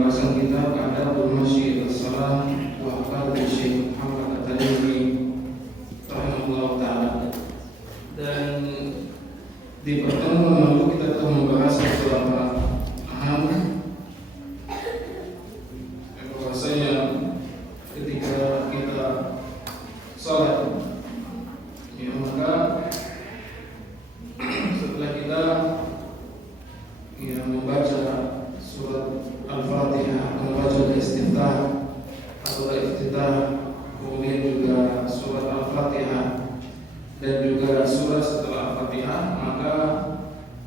pembahasan kita pada Masjid Salah wa Qadri Syekh Muhammad At-Talimi rahimahullah ta'ala. Dan di pertemuan lalu kita telah membahas beberapa hal bahwasanya ketika kita sholat, ya, maka setelah kita membaca surat Al-Fatihah, membaca istiftah atau iftitah, kemudian juga surat Al-Fatihah dan juga surat setelah Al-Fatihah, maka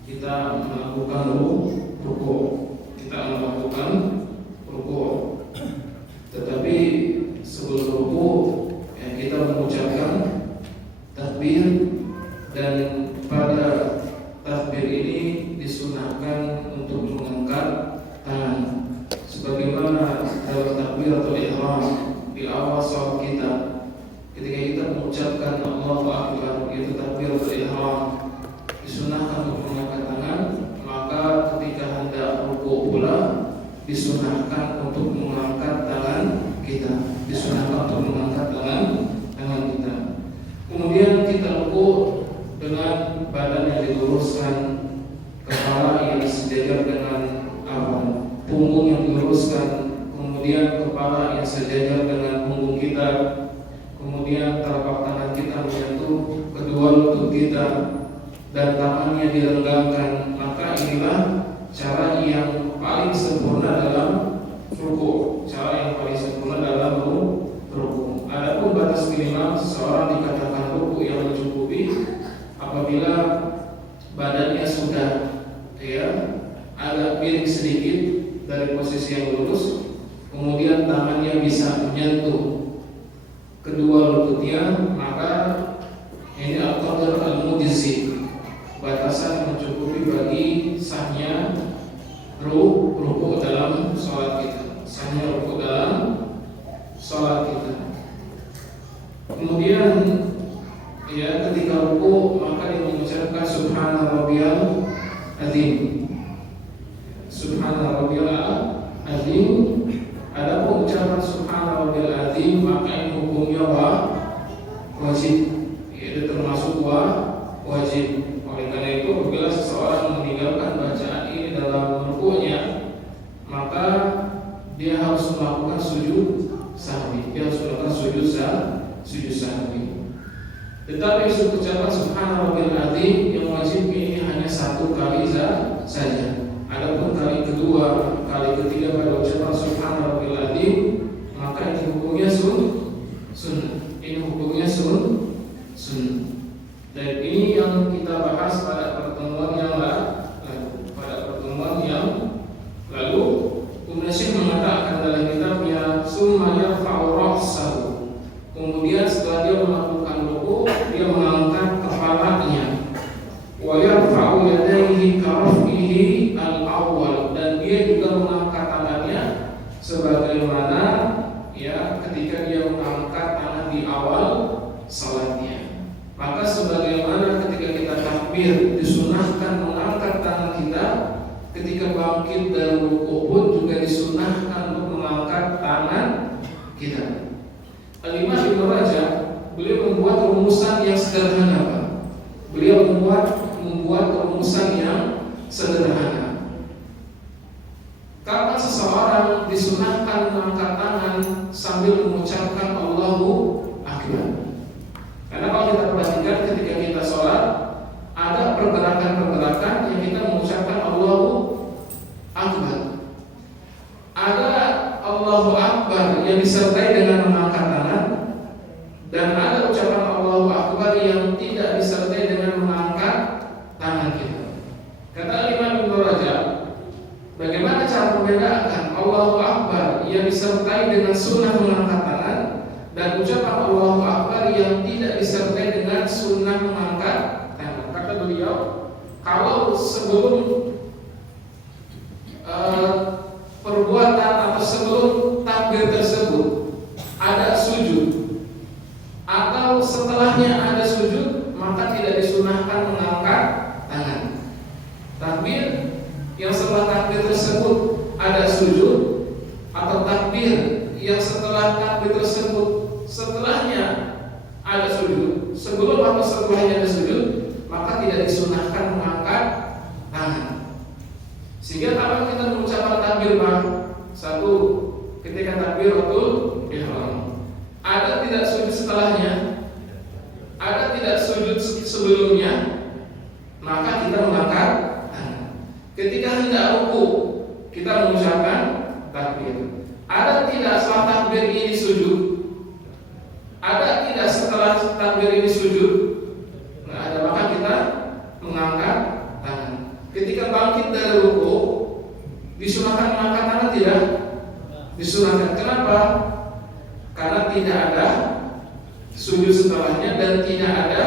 kita melakukan ruku'. Kita melakukan ruku'. Tetapi sebelum ruku', ya, kita mengucapkan takbir, dan pada takbir ini disunahkan untuk mengangkat tangan sebagaimana dalam takbiratul ihram di awal salat kita. Ketika kita mengucapkan Allahu Akbar, yaitu takbiratul ihram, disunahkan untuk mengangkat tangan. Maka ketika hendak rukuk pula disunahkan untuk mengangkat tangan kita. Disunahkan untuk mengangkat tangan kita. Kemudian kita rukuk dengan badan yang diluruskan, kepala yang sejajar dengan punggung yang diluruskan, kemudian kepala yang sejajar dengan punggung kita, kemudian telapak tangan kita menyentuh kedua lutut kita dan tangannya direnggangkan. Maka inilah cara yang paling sempurna dalam rukuk, cara yang paling sempurna dalam rukuk. Adapun batas minimal seseorang dikatakan rukuk yang mencukupi apabila badannya sudah agak miring sedikit dari posisi yang lurus, kemudian tangannya bisa menyentuh kedua lututnya, maka ini al-qadar al-mujzi, batasan yang mencukupi bagi sahnya rukuk dalam sholat kita, sahnya rukuk dalam sholat kita. Kemudian ketika rukuk maka dia mengucapkan subhana rabbiyal azim. Subhana rabbiyal azim. Adapun ucapan subhana rabbiyal azim maka ini hukumnya wajib. Itu termasuk wajib. Oleh karena itu apabila seseorang meninggalkan bacaan ini dalam rukuknya, maka dia harus melakukan sujud sahwi. Dia harus melakukan sujud sahwi. Tetapi ucapan subhana rabbiyal azim yang wajib ini hanya satu kali saja. Adapun kali kedua, kali ketiga pada ucapan subhana rabbiyal azim, maka ini hukumnya sunnah. Ini hukumnya sunnah. Dan ini yang kita bahas pada pertemuan yang lalu. Kemudian Syekh mengatakan dalam kitabnya summa yarfa'u ra'sahu. Kemudian setelah dia melakukan rukuk, dia mengangkat kepalanya. Wa yarfa'u yadayhi karaf'ihi al-awwal, dan dia juga mengangkat tangannya sebagaimana ketika dia mengangkat tangan di awal salatnya. Maka sebagaimana ketika kita takbir disunahkan mengangkat tangan kita, ketika bangkit dari rukuk pun juga disunahkan untuk mengangkat tangan kita. Al-Imam Ibnu Rajab beliau membuat rumusan yang sederhana, Pak. Beliau membuat rumusan yang sederhana. Kapan seseorang disunahkan mengangkat tangan sambil mengucapkan Allahu Akbar? Karena kalau kita perhatikan ketika kita sholat, ada pergerakan-pergerakan yang kita mengucapkan Allahu Akbar. Ada Allahu Akbar yang disertai dengan mengangkat tangan, dan ada ucapan Allahu Akbar yang tidak disertai dengan mengangkat tangan kita. Kata Imam Ibnu Rajab, bagaimana cara membedakan Allahu Akbar yang disertai dengan sunnah mengangkat tangan dan ucapan Allahu Akbar yang tidak disertai dengan sunnah mengangkat tangan? Kata beliau, kalau sebelum perbuatan atau sebelum takbir tersebut ada sujud, atau setelahnya ada sujud, maka tidak disunahkan mengangkat tangan. Takbir yang setelah takbir tersebut ada sujud, atau takbir yang setelah takbir tersebut setelahnya ada sujud, sebelum atau setelahnya ada sujud, maka tidak disunahkan mengangkat tangan. Sehingga kalau kita mengucapkan takbir, Pak, satu, ketika takbiratul ihram, ada tidak sujud setelahnya, ada tidak sujud sebelumnya, maka kita mengangkat tangan. Ketika hendak ruku, kita mengucapkan takbir. Ada tidak setelah takbir ini sujud? Ada tidak setelah takbir ini sujud? Nggak ada, maka kita mengangkat tangan. Ketika bangkit dari ruku, disunahkan mengangkat tangan tidak? Disunahkan. Kenapa? Karena tidak ada sujud setelahnya dan tidak ada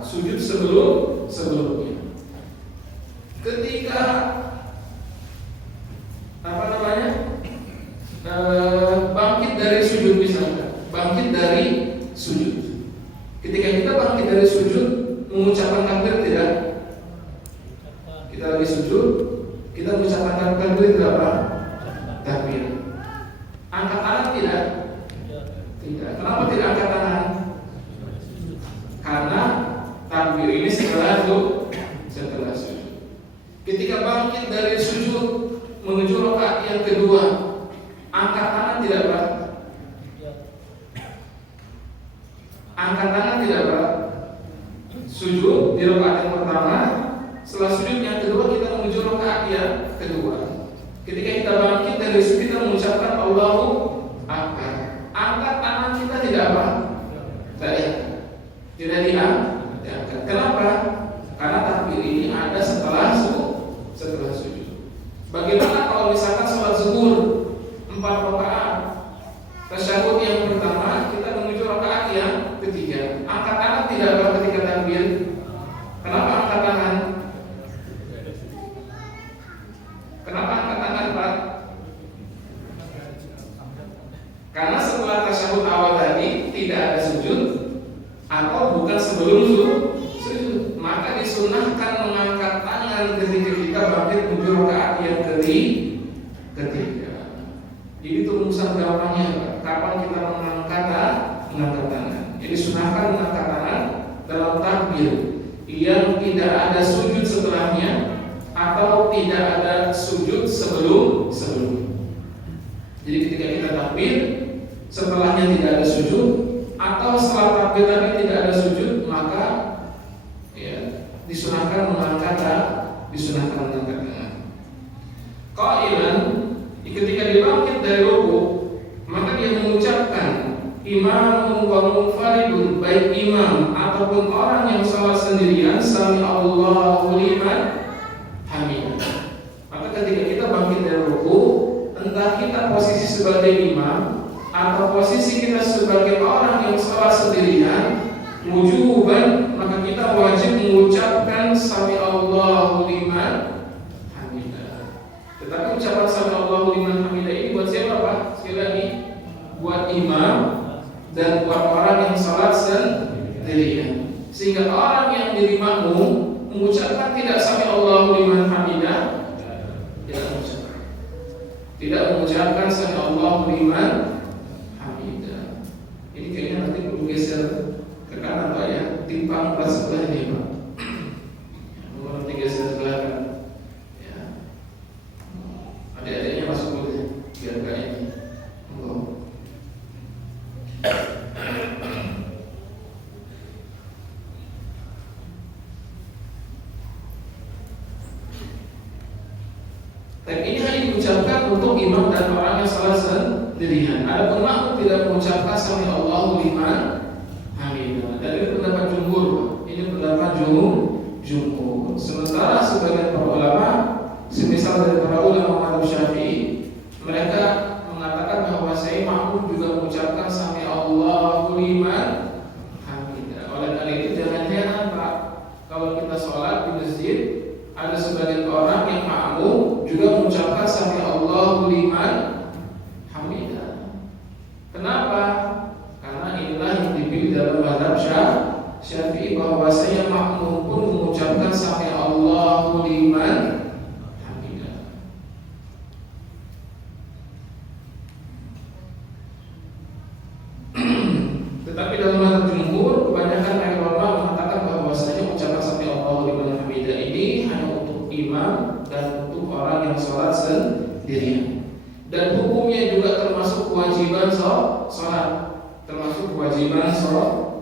sujud sebelumnya. Ketika bangkit dari sujud, misalnya bangkit dari sujud. Ketika kita bangkit dari sujud, mengucapkan takbir tidak? Kita lagi sujud, kita mengucapkan takbir tidak, Pak? Takbir. Angkat tangan tidak? Tidak. Kenapa tidak angkat tangan? Karena takbir ini setelah sujud. Ketika bangkit dari sujud menuju rakaat yang kedua, angkat tangan tidak, Pak? Angkat tangan tidak, Pak? Sujud di rakaat yang pertama, setelah sujud yang kedua kita menuju rakaat yang kedua. Ketika kita bangkit dari sujud, kita mengucapkan Allahu Akbar. Angkat tangan kita tidak, Pak? Tidak diangkat. Kenapa? Karena takbir ini ada setelah sujud. Bagaimana kalau misalkan sholat zuhur 4 rakaat, tasyahud yang pertama kita menuju rakaat yang ketiga, angkat tangan tidak, Pak, ketika takbir? Kenapa angkat tangan? Kenapa angkat tangan, Pak? Karena setelah tasyahud awal tadi tidak ada sujud atau bukan sebelum sujud, maka disunahkan mengangkat tangan ketika kita bangkit menuju rakaat yang ketiga. Jadi itu rumusan gampangnya, Pak. Kapan kita mengangkat tangan? Jadi sunahkan mengangkat tangan dalam takbir yang tidak ada sujud setelahnya atau tidak ada sujud sebelum. Jadi ketika kita takbir setelahnya tidak ada sujud atau setelah takbir tadi tidak ada sujud, maka disunahkan mengangkat tangan. Qailan, ketika dia bangkit dari ruku, maka dia mengucapkan imamun wa munfaridun, baik imam ataupun orang yang salat sendirian, sami Allahu liman hamidah. Maka ketika kita bangkit dari ruku, entah kita posisi sebagai imam atau posisi kita sebagai orang yang salat sendirian, wujuban, maka kita wajib mengucapkan sami Allahu liman hamidah. Tetapi ucapan sami Allahu liman hamidah ini buat siapa, Pak? Sekali lagi, buat imam dan buat orang yang salat sendirian. Sehingga orang yang jadi makmum mengucapkan tidak sami Allahu liman hamidah, tidak mengucapkan sami Allahu liman hamidah. Ini kayaknya nanti perlu geser ke kanan, Pak, ya, timpang kelas sebelah ini, Pak. Nanti geser ke belakang, ya. Adik-adiknya masuk dulu ya, biar gak ini. Dan ini hanya diucapkan untuk imam dan orang yang salat sendirian. Adapun makmum tidak mengucapkan sami Allahu liman hamidah. Dan ini pendapat jumhur, Pak. Ini pendapat jumhur. Sementara sebagian para ulama, semisal dari para ulama mazhab Syafi'i, mereka mengatakan bahwa saya makmum juga mengucapkan sami Allahu liman hamidah. Oleh karena itu jangan heran, Pak, kalau kita sholat di masjid ada sebagian orang yang makmum juga mengucapkan sami Allahu liman hamidah. Kenapa? Karena inilah yang dipilih dalam mazhab Syafi'i, bahwa saya makmum pun mengucapkan sami Allahu liman hamidah. sendirian. Dan hukumnya juga termasuk kewajiban sholat, termasuk kewajiban sholat.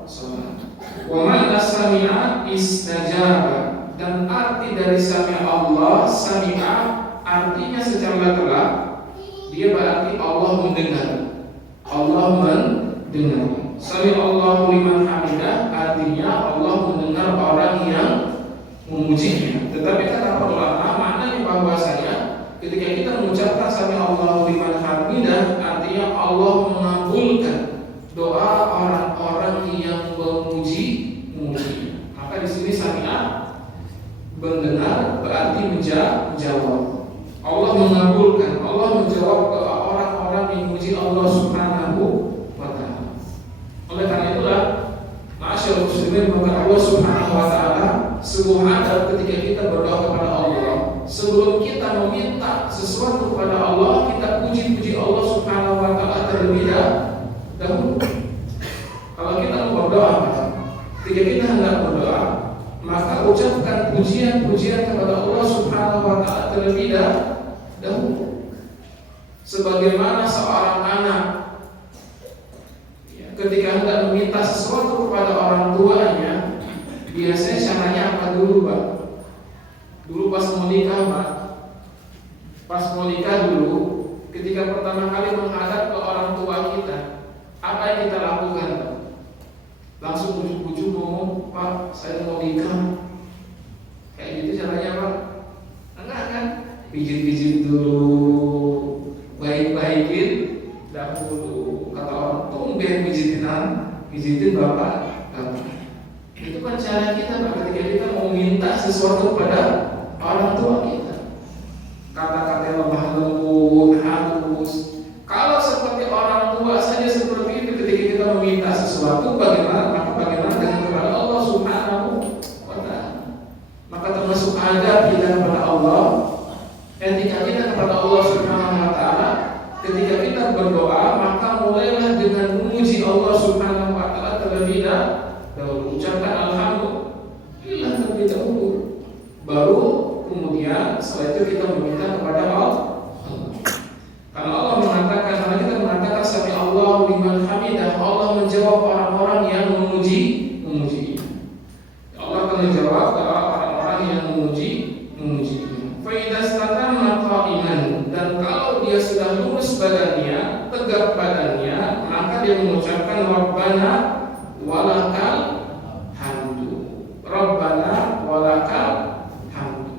Wa man sami'a istajaba, dan arti dari sami'a Allah, sami'a artinya secara literal dia berarti Allah mendengar. Allah mendengar. Sami'a Allahu liman hamidah artinya Allah mendengar orang yang memujinya. Tetapi kata para ulama maknanya bahwasanya ketika kita mengucapkan sami'a Allahu liman hamidah artinya Allah mengabulkan doa orang-orang yang memuji. Maka di sini sami'a mendengar berarti menjawab. Allah mengabulkan, Allah menjawab doa orang-orang yang memuji Allah Subhanahu wa taala. Oleh karena itulah, ma'asyiral muslimin, maka Allah Subhanahu wa taala sebuah adab ketika kita berdoa kepada Allah. Sebelum kita meminta sesuatu kepada Allah, kita puji-puji Allah Subhanahu wa taala terlebih dahulu. Kalau kita mau berdoa, ketika kita hendak berdoa, maka ucapkan pujian-pujian kepada Allah Subhanahu wa taala terlebih dahulu. Sebagaimana seorang anak ketika hendak meminta sesuatu kepada orang tuanya, biasanya caranya apa dulu, Pak? Dulu pas mau nikah, Pak. Pas mau nikah dulu, ketika pertama kali menghadap ke orang tua kita, apa yang kita lakukan, Pak? Langsung bujuk-bujuk ngomong, Pak, saya mau nikah. Kayak gitu caranya, Pak? Enggak kan? Pijit-pijit dulu, baik-baikin dahulu. Kata orang, tumben pijitin bapak. Itu kan cara kita, Pak, ketika kita mau minta sesuatu kepada orang tua kita. Kata-kata lemah lembut, halus. Kalau seperti orang tua saja seperti itu ketika kita meminta sesuatu, bagaimana dengan kepada Allah Subhanahu wa taala? Maka termasuk adab kita kepada Allah, etika kita kepada Allah Subhanahu wa taala, ketika kita berdoa, maka mulailah dengan memuji Allah Subhanahu wa taala terlebih dahulu. Ucapkan alhamdulillah terlebih dahulu. Baru kemudian setelah itu kita meminta kepada Allah. Karena Allah mengatakan, karena kita mengatakan sami Allahu liman hamidah, Allah menjawab orang-orang yang memuji. Allah akan menjawab orang-orang yang memuji. Fa idza istatamma qa'iman, dan kalau dia sudah lurus badannya, tegak badannya, maka dia mengucapkan Rabbana walakal hamdu. Rabbana walakal hamdu.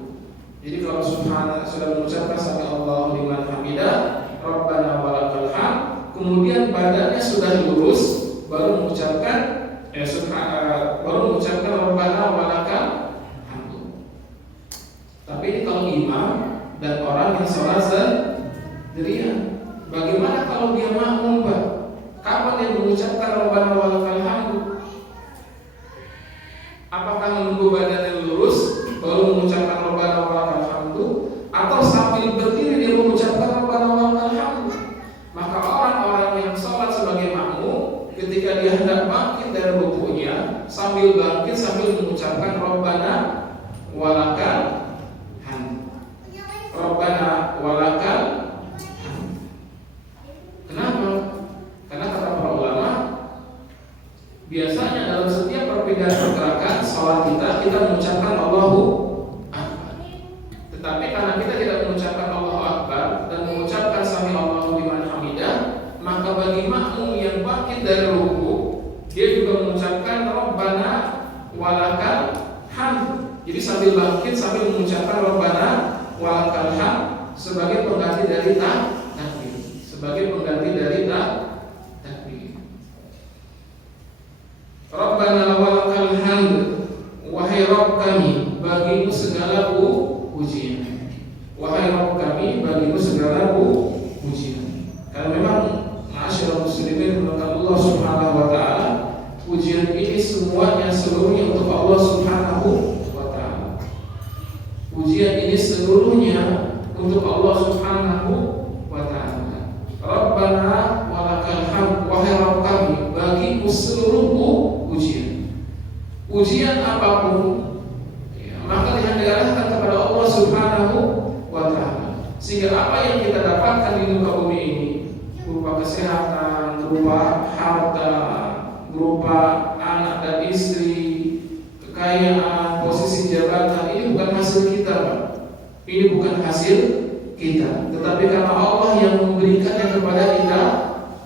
Jadi kalau subhana sudah mengucapkan sami Allahu liman hamidah, Rabbana walakal hamd, kemudian badannya sudah lurus, baru mengucapkan Rabbana walakal hamdu. Tapi ini kalau imam dan orang yang sholat sendirian, bagaimana kalau dia makmum, Pak? Kapan dia mengucapkan Rabbana walakal hamdu? Apakah menunggu badannya lurus baru mengucapkan Rabbana walakal hamdu, atau sambil berdiri dia mengucapkan Rabbana walakal hamdu? Maka orang-orang yang sholat sebagai makmum, ketika dia hendak bangkit dari rukunya, sambil bangkit sambil mengucapkan Rabbana walakal hamdu. Rabbana walakal hamdu. Kenapa? Karena kata para ulama, biasanya dalam setiap perpindahan pergerakan sholat kita mengucapkan Allahu Akbar. Tetapi karena kita tidak mengucapkan Allahu Akbar dan mengucapkan sami Allahu liman hamidah, maka bagi makmum yang bangkit dari ruku, dia juga mengucapkan Rabbana walakal hamd. Jadi sambil bangkit sambil mengucapkan Rabbana walakal hamd sebagai pengganti dari takbir. Rabbana walakal hamd, wahai Rabb kami, bagimu segala pujian. Wahai Rabb kami, bagimu segala pujian. Karena memang ma'asyiral muslimin Allah Subhanahu wa taala, pujian ini semuanya seluruhnya untuk Allah Subhanahu wa taala. Pujian ini seluruhnya untuk Allah Subhanahu wa taala. Rabbana walakal hamd, wahai Rabb kami, bagimu seluruh pujian apapun, maka dihendakkan kepada Allah Subhanahu wa taala. Sehingga apa yang kita dapatkan di muka bumi ini berupa kesehatan, berupa harta, berupa anak dan istri, kekayaan, posisi jabatan, ini bukan hasil kita, Pak. Ini bukan hasil kita, tetapi karena Allah yang memberikannya kepada kita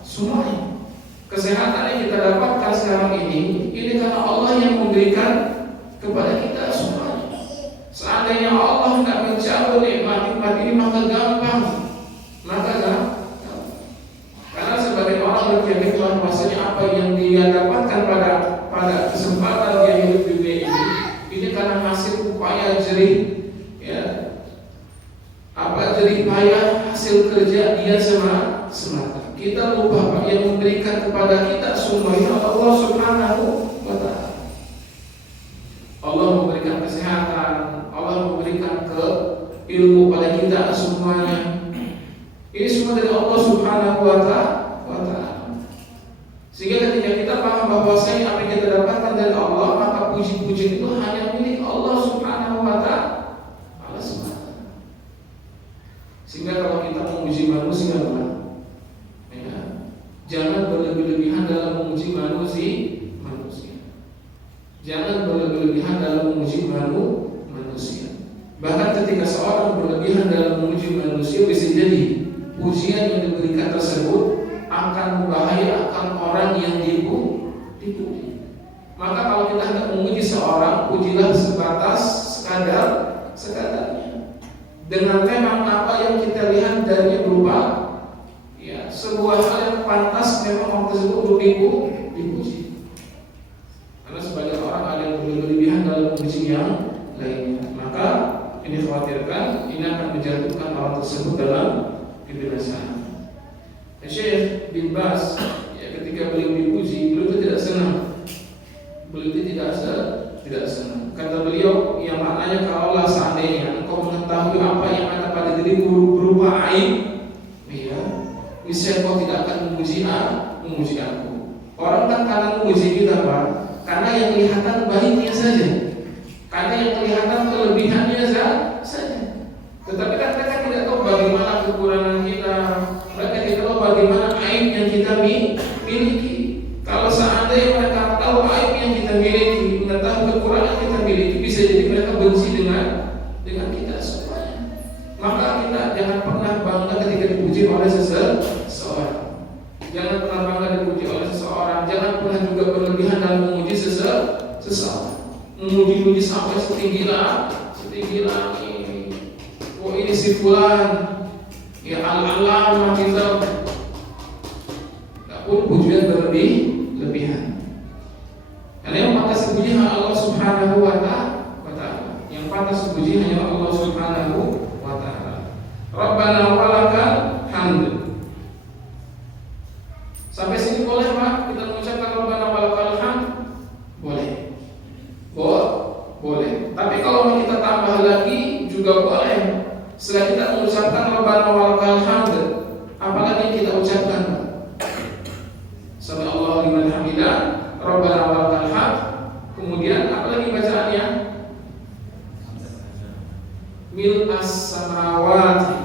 semuanya. Kesehatan yang kita dapatkan sekarang ini karena Allah yang memberikan kepada kita semuanya. Seandainya Allah tidak mencabut nikmat-nikmat ini, maka gampang. Karena sebagai orang berkeyakinan bahwasanya apa yang dia dapatkan pada kesempatan dia hidup di dunia ini karena hasil upaya jerih, ya. Apa jerih payah hasil kerja dia semata. Kita lupa Pak, yang memberikan kepada kita semuanya Allah Subhanahu wa ta'ala. Allah memberikan kesehatan, Allah memberikan ilmu pada kita semuanya. Ini semua dari Allah Subhanahu wa ta'ala. Sehingga ketika kita paham bahwasanya apa yang kita dapatkan dari Allah, maka puji-puji itu hanya milik Allah Subhanahu wa ta'ala semata. Sehingga kalau kita memuji manusia, ya, jangan berlebihan dalam memuji manusia. Jangan berlebihan dalam memuji manusia. Bahkan ketika seorang berlebihan dalam memuji manusia, bisa jadi pujian yang diberikan tersebut akan membahayakan orang yang dipuji. Maka kalau kita hendak memuji seorang, pujilah sebatas sekadarnya. Dengan memang apa yang kita lihat darinya berupa, ya, sebuah hal yang pantas memang orang tersebut untuk dipuji. Karena sebagian orang ada yang berlebihan dalam memuji yang lainnya, maka ini khawatirkan ini akan menjatuhkan orang tersebut dalam kebinasaan. Syekh bin Baz, ya, ketika beliau dipuji, beliau itu tidak senang. Beliau itu tidak senang. Kata beliau, yang maknanya kalaulah seandainya engkau mengetahui apa yang ada pada diriku berupa aib, ya, niscaya kau tidak akan memuji aku. Orang kan karena memuji kita, Pak, karena yang kelihatan baiknya saja, karena yang kelihatan kelebihannya saja. Tetapi kan mereka tidak tahu bagaimana kekurangan kita, mereka tidak tahu bagaimana aib yang kita miliki. Kalau seandainya mereka tahu aib yang kita miliki, mengetahui kekurangan kita miliki, bisa jadi mereka benci dengan kita semuanya. Maka kita jangan pernah bangga ketika dipuji oleh seseorang. Jangan pernah bangga dipuji oleh seseorang. Jangan pernah juga berlebihan dalam memuji seseorang. Memuji-muji sampai setinggi langit. Oh, ini si fulan, ya, al-alam kita. Tak pun pujian berlebihan. Karena yang pantas dipuji hanya Allah Subhanahu wa ta'ala. Yang pantas dipuji hanya Allah Subhanahu wa ta'ala. Rabbana walakal hamd. Sampai sini boleh, Pak, kita mengucapkan Rabbana walakal hamd? Boleh. Boleh. Tapi kalau mau kita tambah lagi juga boleh. Setelah kita mengucapkan Rabbana walakal hamd, apalagi kita ucapkan, Pak? Sami Allahu liman hamidah, Rabbana walakal hamd. Kemudian apa lagi bacaannya? Mil as-samawati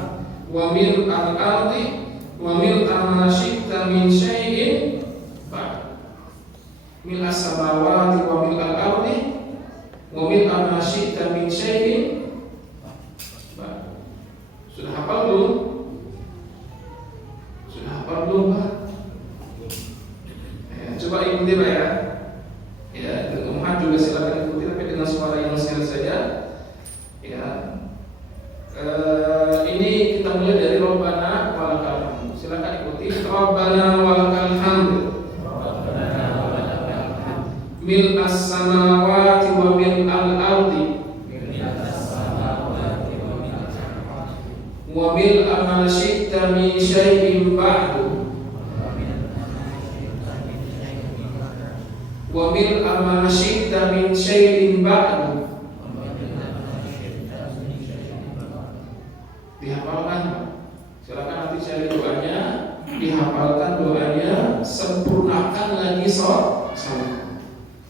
wa mil al-ardi wa mil ma syi'ta min syai'in ba'd. Mil as-samawati wa mil al-ardi wa mil ma syi'ta min syai'in ba'd. Sudah hafal belum? Sudah hafal belum, Pak? Ya, coba ikuti, Pak, ya. Ya, Muhammad juga silakan ikuti, tapi dengan suara yang seril saja. Ya. Ini kita mulai dari Rabbana walakal hamd. Silakan ikuti. Rabbana walakal hamd. Mil as-samawati wa mil al-ardi wa mil ma syi'ta min syai'in ba'du wa mil ma syi'ta min syai'in ba'du. Dihafalkan, silakan nanti cari doanya, dihafalkan doanya, sempurnakan lagi salat.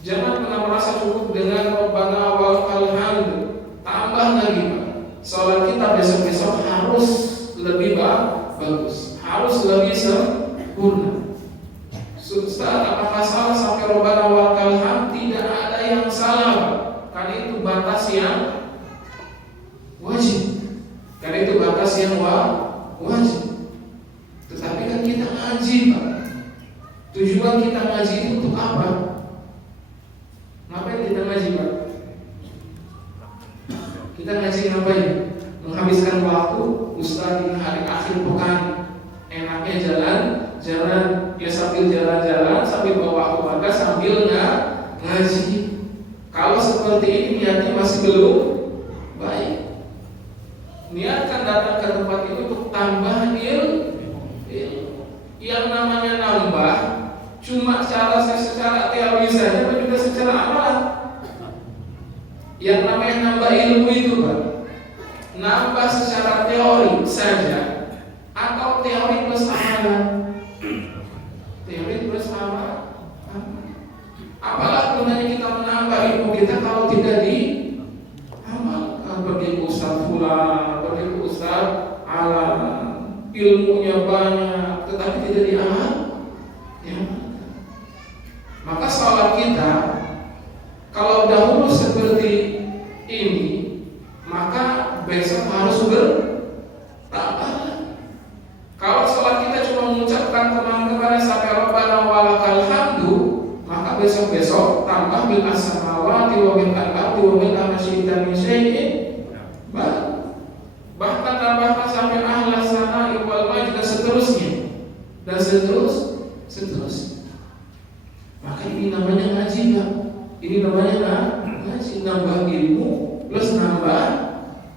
Jangan pernah merasa cukup dengan Rabbana walakal hamd. Tambah lagi, Pak. Salat kita besok-besok harus lebih bagus, harus lebih sempurna. Ustaz, apakah salah sampai Rabbana walakal hamd? Tidak ada yang salah, karena itu batas yang wajib. Karena itu batas yang wajib. Tetapi kan kita ngaji, Pak. Tujuan kita ngaji itu untuk apa? Ngapain kita ngaji, Pak? Kita ngaji ngapain? Menghabiskan waktu. Ustaz di hari akhir pekan enaknya jalan, ya sambil jalan-jalan, sambil bawa keluarga, sambil ngaji. Kalau seperti ini niatnya masih belum baik. Niatkan datang ke tempat ini untuk tambah ilmu. Yang namanya nambah cuma secara teori saja, tapi juga secara amalan. Yang namanya nambah ilmu itu, Pak, nambah secara teori saja atau teori plus amalan. Teori plus amalan. Apalah gunanya kita menambah ilmu kita kalau tidak diamalkan? Pergi ke Ustaz Fulan, pergi ke Ustaz Alam, ilmunya banyak, tetapi tidak diamalkan. Maka sholat kita kalau dahulu seperti ini, maka besok harus bertambah. Kalau sholat kita cuma mengucapkan kemarin sampai Rabbana walakal hamdu, maka besok-besok tambah bil as-samawati wa bil ardi wa bil amasyita min syai'in. Bahkan tambahkan sampai ahlas sana'i wal majd dan seterusnya. Dan seterusnya. Maka ini namanya ngaji, Pak. Ini namanya ngaji, nambah ilmu plus nambah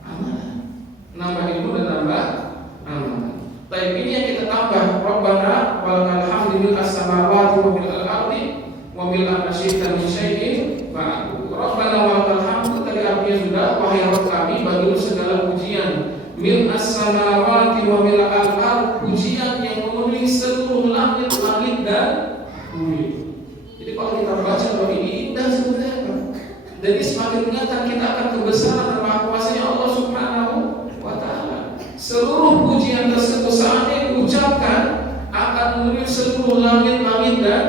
amalan. Nambah ilmu dan nambah amalan. Tapi ini yang kita tambah, Rabbana walakal hamdu bil as-samawati wa bil ardi wa bil amasyita min syai'in ba'du. Rabbana walakal hamdu tadi artinya sudah, wahai Rabb kami, bagimu segala pujian. Mil as-samawati wa bil ardi, pujian yang memenuhi seluruh langit dan bumi. Jadi kalau kita baca bahwa ini indah sebenarnya, Pak. Jadi semakin mengingatkan kita akan kebesaran dan mahkuasanya Allah Subhanahu wa Ta'ala. Seluruh pujian tersebut saat yang diucapkan akan memenuhi seluruh langit dan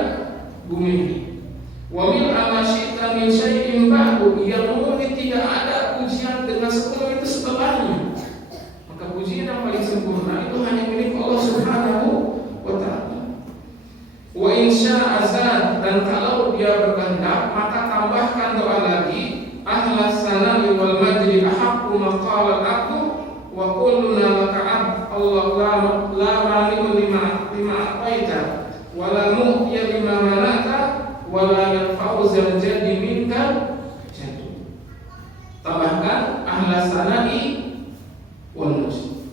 bumi. Wa min amasyita min syai'in ba'du, yang memenuhi tidak ada pujian dengan sepenuh itu setelahnya. Maka pujian yang paling sempurna itu hanya milik Allah Subhanahu wa Ta'ala. Wa insya azan, dan kalau dia berkehendak maka tambahkan doa lagi, ahlas sana'i wal majdi ahaqqu maqala aku wa kulluna laka abd, Allah la mani'u lima a'taita wa la mu'tiya lima mana'ta wa la yanfa'u zal jaddi minka jaddu. Tambahkan ahlas sana'i wal majdi,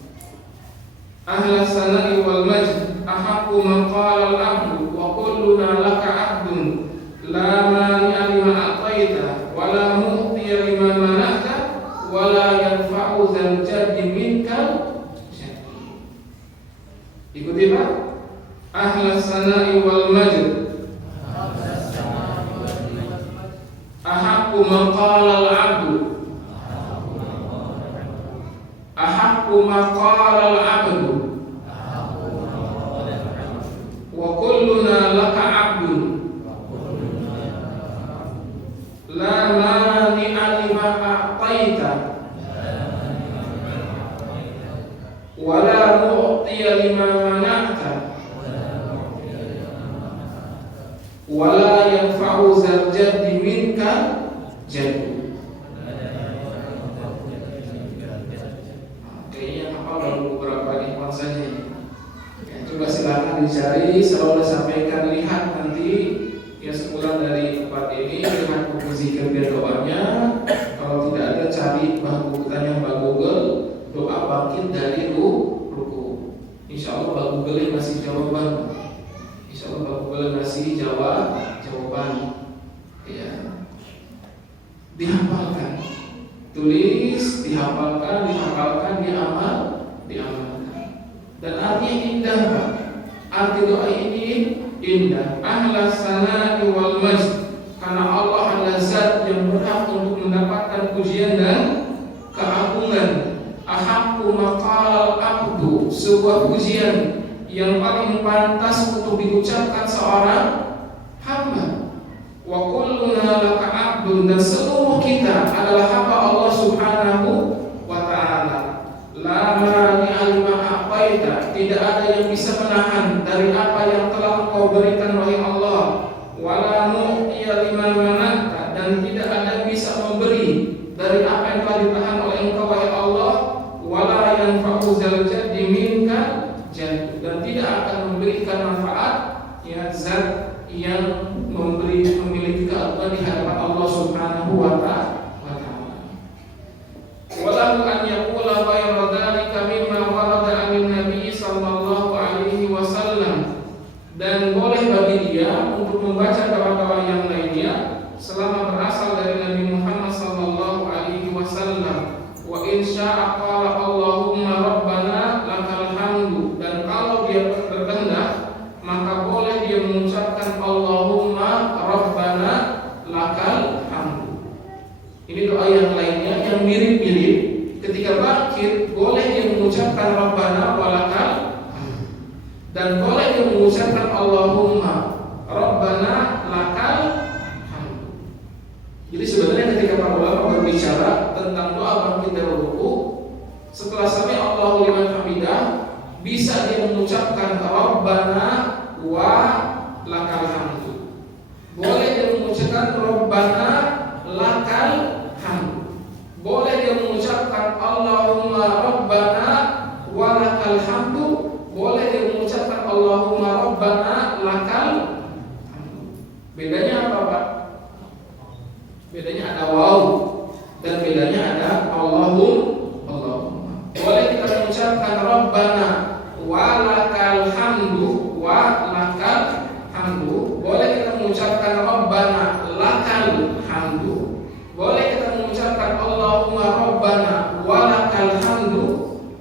ahlas sana'i wal majdi ahaqqu maqala al-abdu wa kulluna laka abdun la mani'a lima a'taita wa la mu'tiya lima mana'ta wa la yanfa'u dzal jaddi minka jaddi. Ikuti, Pak. Ahlas sana'i wal majd ahaqqu maqala al-abdu ahaqqu maqala al-abdu wa kulluna laka abdun la mani'a lima a'taita wa la mu'tiya lima mana'ta wa la yanfa'u zal jaddi minka jaddu. Kayaknya hafal baru beberapa ikhwan saja. Coba silakan dicari, selalu sampaikan, lihat nanti ya sepulang dari tempat ini, lihat buku zikir dan doanya. Kalau tidak ada, cari buku tanya Mbak Google, doa bangkit dari ruku. Insya Allah Mbak Google masih jawaban. Insya Allah Mbak Google masih jawaban. Ya, dihafalkan, tulis, dihafalkan, diamalkan. Dan artinya indah, Pak. Arti doa ini indah. Ahlas sana'i wal majd, karena Allah adalah zat yang berhak untuk mendapatkan pujian dan keagungan. Ahaqqu maqal abdu, sebuah pujian yang paling pantas untuk diucapkan seorang hamba. Wa kulluna laka abdun, dan seluruh kita adalah hamba Allah Subhanahu wa ta'ala. La mani'a lima a'taita, tidak ada yang bisa menahan dari apa yang telah Engkau berikan wahai Allah. Wala mu'tiya lima mana'ta, dan tidak ada yang bisa memberi dari apa yang telah ditahan oleh Engkau wahai Allah. Wala yanfa'u zal jaddi minka jadd, dan tidak akan memberikan manfaat ya zat yang memiliki keagungan di hadapan Allah Subhanahu wa ta'ala. Walahu an yaqula ghayra dzalika mimma warada 'anil Nabi sallallahu alaihi wasallam, dan boleh bagi dia untuk membaca doa-doa yang lainnya selama berasal dari Nabi Muhammad sallallahu alaihi wasallam. Wa in syaa qala Allahumma rabbana lakal hamdu, dan kalau dia berkehendak maka boleh dia mengucapkan Allahumma rabbana lakal hamdu. Ini doa yang lainnya yang mirip-mirip. Ketika bangkit boleh dia mengucapkan rabbana walakal hamdu, dan boleh dia mengucapkan Allahumma rabbana lakal hamdu. Jadi sebenarnya ketika para ulama berbicara tentang doa bangkit dari ruku, setelah sami Allahu liman hamidah, bisa dia mengucapkan rabbana wa lakal hamdu. Boleh dia mengucapkan rabbana lakal hamdu. Boleh dia mengucapkan Allahumma rabbana wa lakal hamdu. Boleh dia mengucapkan Allahumma rabbana lakal hamdu. Bedanya apa, Pak? Bedanya ada waw dan bedanya ada Allahumma. Boleh kita mengucapkan rabbana wa lakal hamdu, wa lakal hamdu. Boleh kita mengucapkan rabbana lakal hamdu. Boleh kita mengucapkan Allahumma rabbana wa lakal hamdu.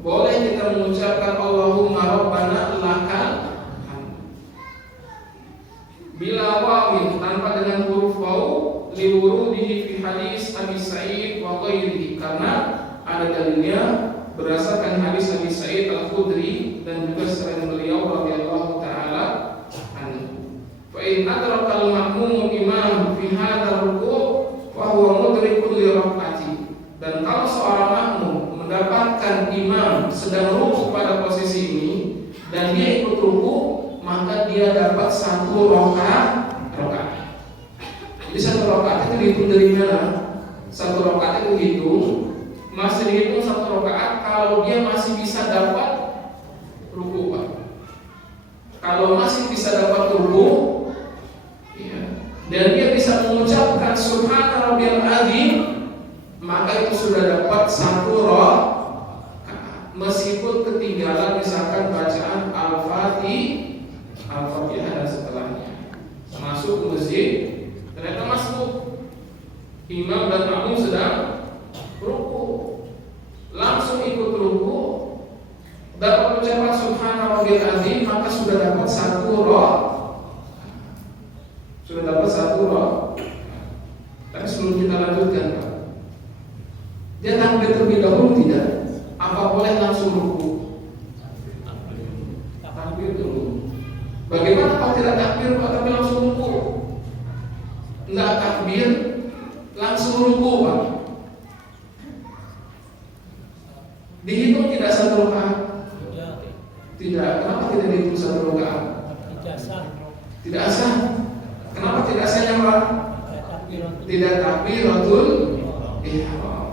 Boleh kita mengucapkan Allahumma rabbana lakal hamdu. Bila wawin, tanpa dengan huruf waw, liwurudihi fi hadis Abi Sa'id wa ghairihi, karena ada dalilnya berdasarkan hadis Abi Sa'id Al-Khudri dan juga selain beliau radhiyallahu taala anhu. Fa in adraka al-ma'mum imam fi hadzal ruku' fa huwa mudrikun li rakaati, dan kalau seorang makmum mendapatkan imam sedang ruku pada posisi ini dan dia ikut ruku, maka dia dapat satu rakaat. Jadi satu rakaat itu dihitung dari mana? Satu rakaat itu dihitung, masih dihitung satu rakaat kalau dia masih bisa dapat ruku, Pak. Kalau masih bisa dapat ruku, ya, dan dia bisa mengucapkan Subhana rabbiyal azim, maka itu sudah dapat satu rakaat, meskipun ketinggalan misalkan bacaan Al-Fatihah dan setelahnya. Masuk ke masjid, ternyata masuk imam dan makmum sedang ruku, langsung ikut ruku, dapat ucapan Subhana rabbiyal azim, maka sudah dapat satu Tapi sebelum kita lanjutkan, Pak, dia takbir terlebih dahulu tidak? Apa boleh langsung ruku? Takbir dulu. Bagaimana kalau tidak takbir Pak, tapi langsung ruku? Enggak takbir, langsung ruku, Pak. Dihitung tidak satu rakaat? Tidak. Kenapa tidak dihitung satu rakaat? Tidak sah. Kenapa tidak sahnya, Pak? Tidak takbiratul ihram.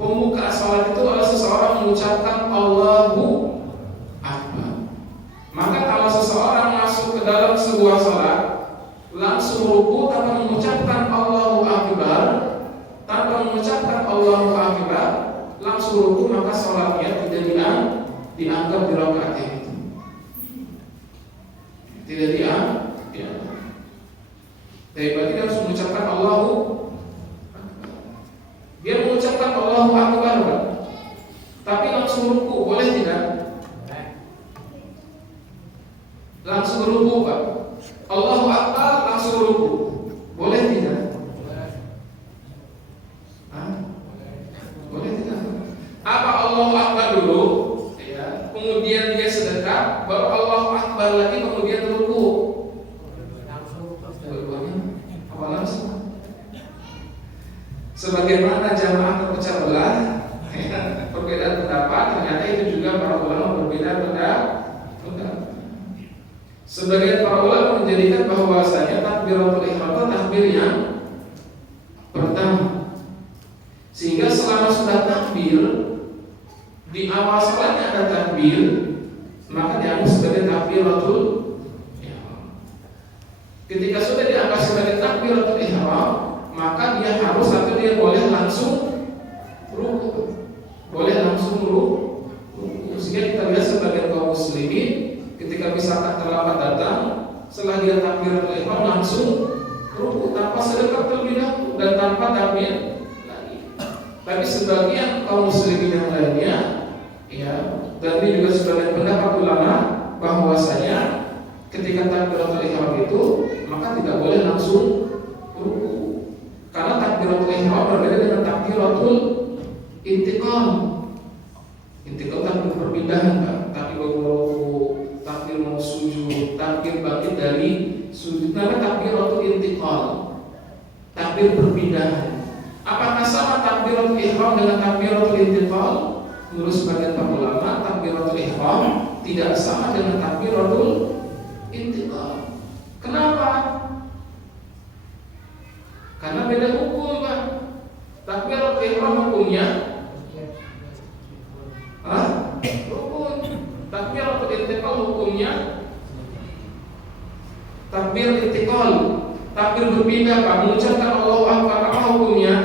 Pembuka salat itu adalah seseorang mengucapkan Allahu Akbar. Maka kalau seseorang masuk ke dalam sebuah salat langsung ruku tanpa mengucapkan Allahu Akbar, langsung ruku, maka salatnya tidak dianggap di rakaat itu. Tidak dianggap. Tapi berarti dia harus mengucapkan Allahu Akbar. Dia mengucapkan Allahu Akbar, tapi langsung ruku, boleh tidak? Langsung ruku, Pak. Allahu Akbar langsung ruku, boleh tidak? Boleh tidak? Apa Allahu Akbar dulu, ya, kemudian kemudian dia sedekah, baru Allahu Akbar lagi, kemudian ruku. Dua-duanya apa langsung? Sebagaimana jamaah terpecah belah, perbedaan pendapat, ternyata itu juga para ulama berbeda pendapat. Sebagian para ulama menjadikan bahwasanya takbiratul ihram itu takbir yang pertama, sehingga selama sudah takbir di awal salatnya ada takbir, maka dianggap sebagai takbiratul ihram. Ketika sudah dianggap sebagai takbiratul ihram, maka dia harus atau dia boleh langsung ruku, sehingga kita lihat sebagian kaum muslimin ketika misalkan terlambat datang, setelah dia takbiratul ihram langsung ruku tanpa sedekah terlebih dahulu dan tanpa takbir lagi. Tapi sebagian kaum muslimin yang lainnya, ya, dan ini juga sebagian pendapat ulama bahwasanya ketika takbiratul ihram itu maka tidak boleh langsung ruku, karena takbiratul ihram berbeda dengan takbiratul intiqal. Intiqal takbir perpindahan, Pak. Takbir ruku, takbir mau sujud, takbir bangkit dari sujud, namanya takbiratul intiqal, takbir perpindahan. Apakah sama takbiratul ihram dengan takbiratul intiqal? Menurut sebagian para ulama, takbiratul ihram tidak sama dengan takbiratul intiqal. Kenapa? Karena beda hukum, Pak. Takbiratul ihram hukumnya rukun. Takbiratul intiqal hukumnya takbir intiqal, takbir berpindah, Pak. Mengucapkan Allahu Akbar, apa hukumnya?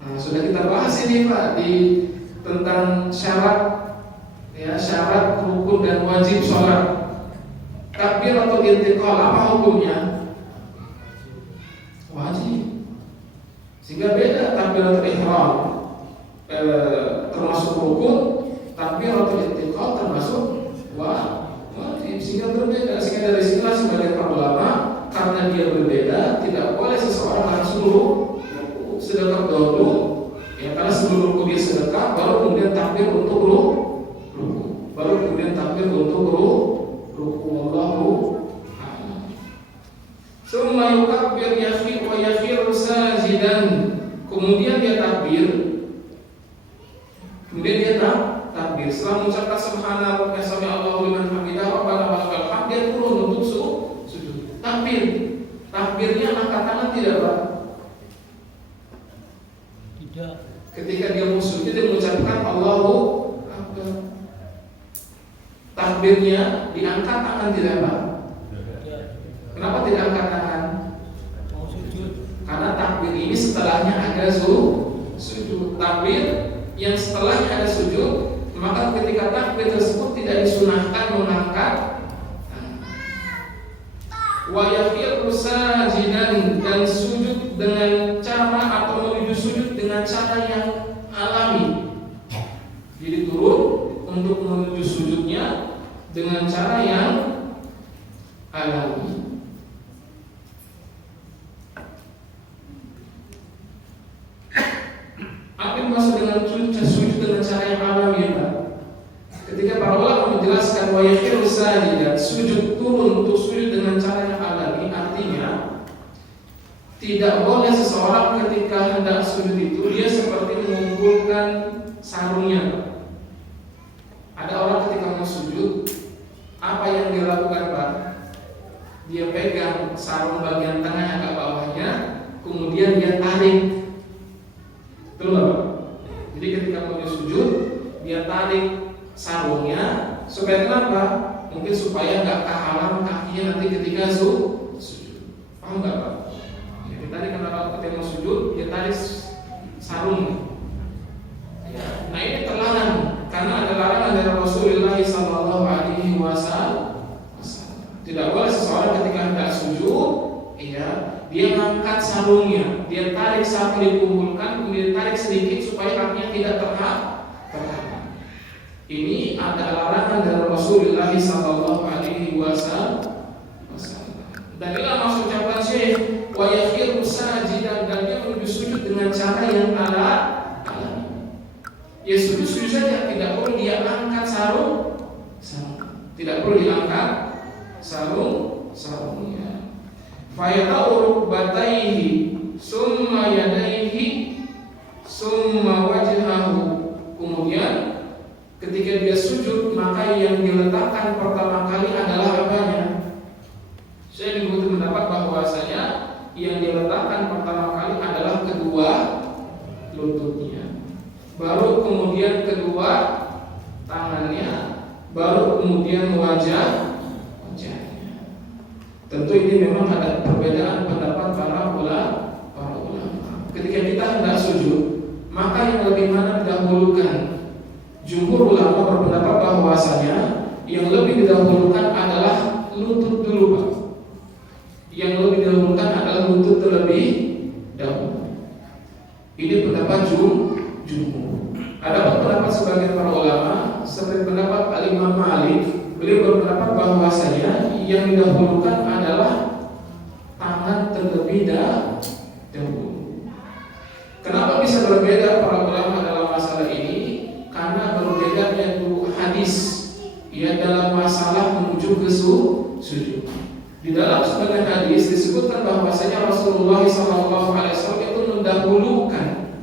Nah, sudah kita bahas ini, Pak, di tentang syarat, ya, syarat rukun dan wajib sholat. Takbiratul intiqal apa hukumnya? Wajib. Sehingga beda takbiratul ihram termasuk rukun, takbiratul intiqal termasuk wajib. Sehingga berbeda. Sehingga dari sinilah sebagian para ulama, karena dia berbeda, tidak boleh seseorang langsung ruku, sedekah dahulu, ya, karena sebelum ruku dia sedekah, baru kemudian takbir untuk ruku, baru kemudian takbir untuk ruku. Wallahu a'lam. Summa yukabbir yakhir wa yakhiru sajidan. Kemudian dia takbir, takbir. Setelah mengucapkan subhanallah wa sami Allahu liman hamidah rabbana wa lakal hamd, dia turun untuk sujud. Takbirnya angkat tangan tidak, Pak? Tidak. Ketika dia mau sujud, dia mengucapkan Allahu Akbar. Takbirnya diangkat tangan tidak, Pak? Tidak. Kenapa tidak angkat tangan? Mau sujud. Karena takbir ini setelahnya ada sujud. Takbir yang setelahnya ada sujud, maka ketika takbir tersebut tidak disunahkan mengangkat wa yakhiru sajidan, dan sujud dengan cara atau menuju sujud dengan cara yang alami. Jadi turun untuk menuju sujudnya dengan cara yang alami. Apa yang maksud dengan sujud dengan cara yang alami, Pak? Ketika para ulama menjelaskan wa yakhiru sajidan, sujud turun untuk sujud dengan cara yang alami, artinya tidak boleh seseorang ketika hendak sujud itu dia seperti mengumpulkan sarungnya. Ada orang ketika mau sujud, apa yang dia lakukan, Pak? Dia pegang sarung bagian tengah yang agak bawahnya, kemudian dia tarik. Betul, Pak? Jadi ketika mau sujud, dia tarik sarungnya supaya kenapa? Mungkin supaya nggak kehalang kakinya nanti ketika sujud. Paham nggak, Pak? Ya, dia tarik karena ketika mau sujud, dia tarik sarung. Ya. Nah, ini terlarang karena ada larangan dari Rasulullah SAW. Tidak boleh seseorang ketika hendak sujud, ya, dia mengangkat sarungnya, dia tarik sampai dikumpulkan, kemudian tarik sedikit supaya kakinya tidak terhalang. Ini ada larangan dari Rasulullah SAW. Dan inilah maksud ucapan Syekh wa yakhiru sajidan, dan dia menuju sujud dengan cara yang alami. Ya, sujud saja, tidak perlu dia angkat sarung, tidak perlu diangkat sarungnya. Fayata'u rukbatayhi summa yadayhi summa wajhahu. Kemudian ketika dia sujud, maka yang diletakkan pertama kali adalah apanya? Saya dibutuh mendapat bahwasanya yang diletakkan pertama kali adalah kedua lututnya, baru kemudian kedua tangannya, baru kemudian wajahnya. Tentu ini memang ada perbedaan pendapat para ulama. Ketika kita hendak sujud, maka yang lebih mana didahulukan? Jumhur ulama berpendapat bahwasanya yang lebih didahulukan adalah lutut dulu, Pak. Yang lebih didahulukan adalah lutut terlebih dahulu. Ini pendapat jumhur. Ada pendapat sebagian para ulama seperti pendapat Imam Malik, beliau berpendapat bahwasanya yang didahulukan adalah tangan terlebih dahulu. Kenapa bisa berbeda para ulama dalam masalah ini? Karena berbedanya dua hadis ya dalam masalah menuju ke sujud. Di dalam sebagian hadis disebutkan bahwasanya Rasulullah SAW itu mendahulukan,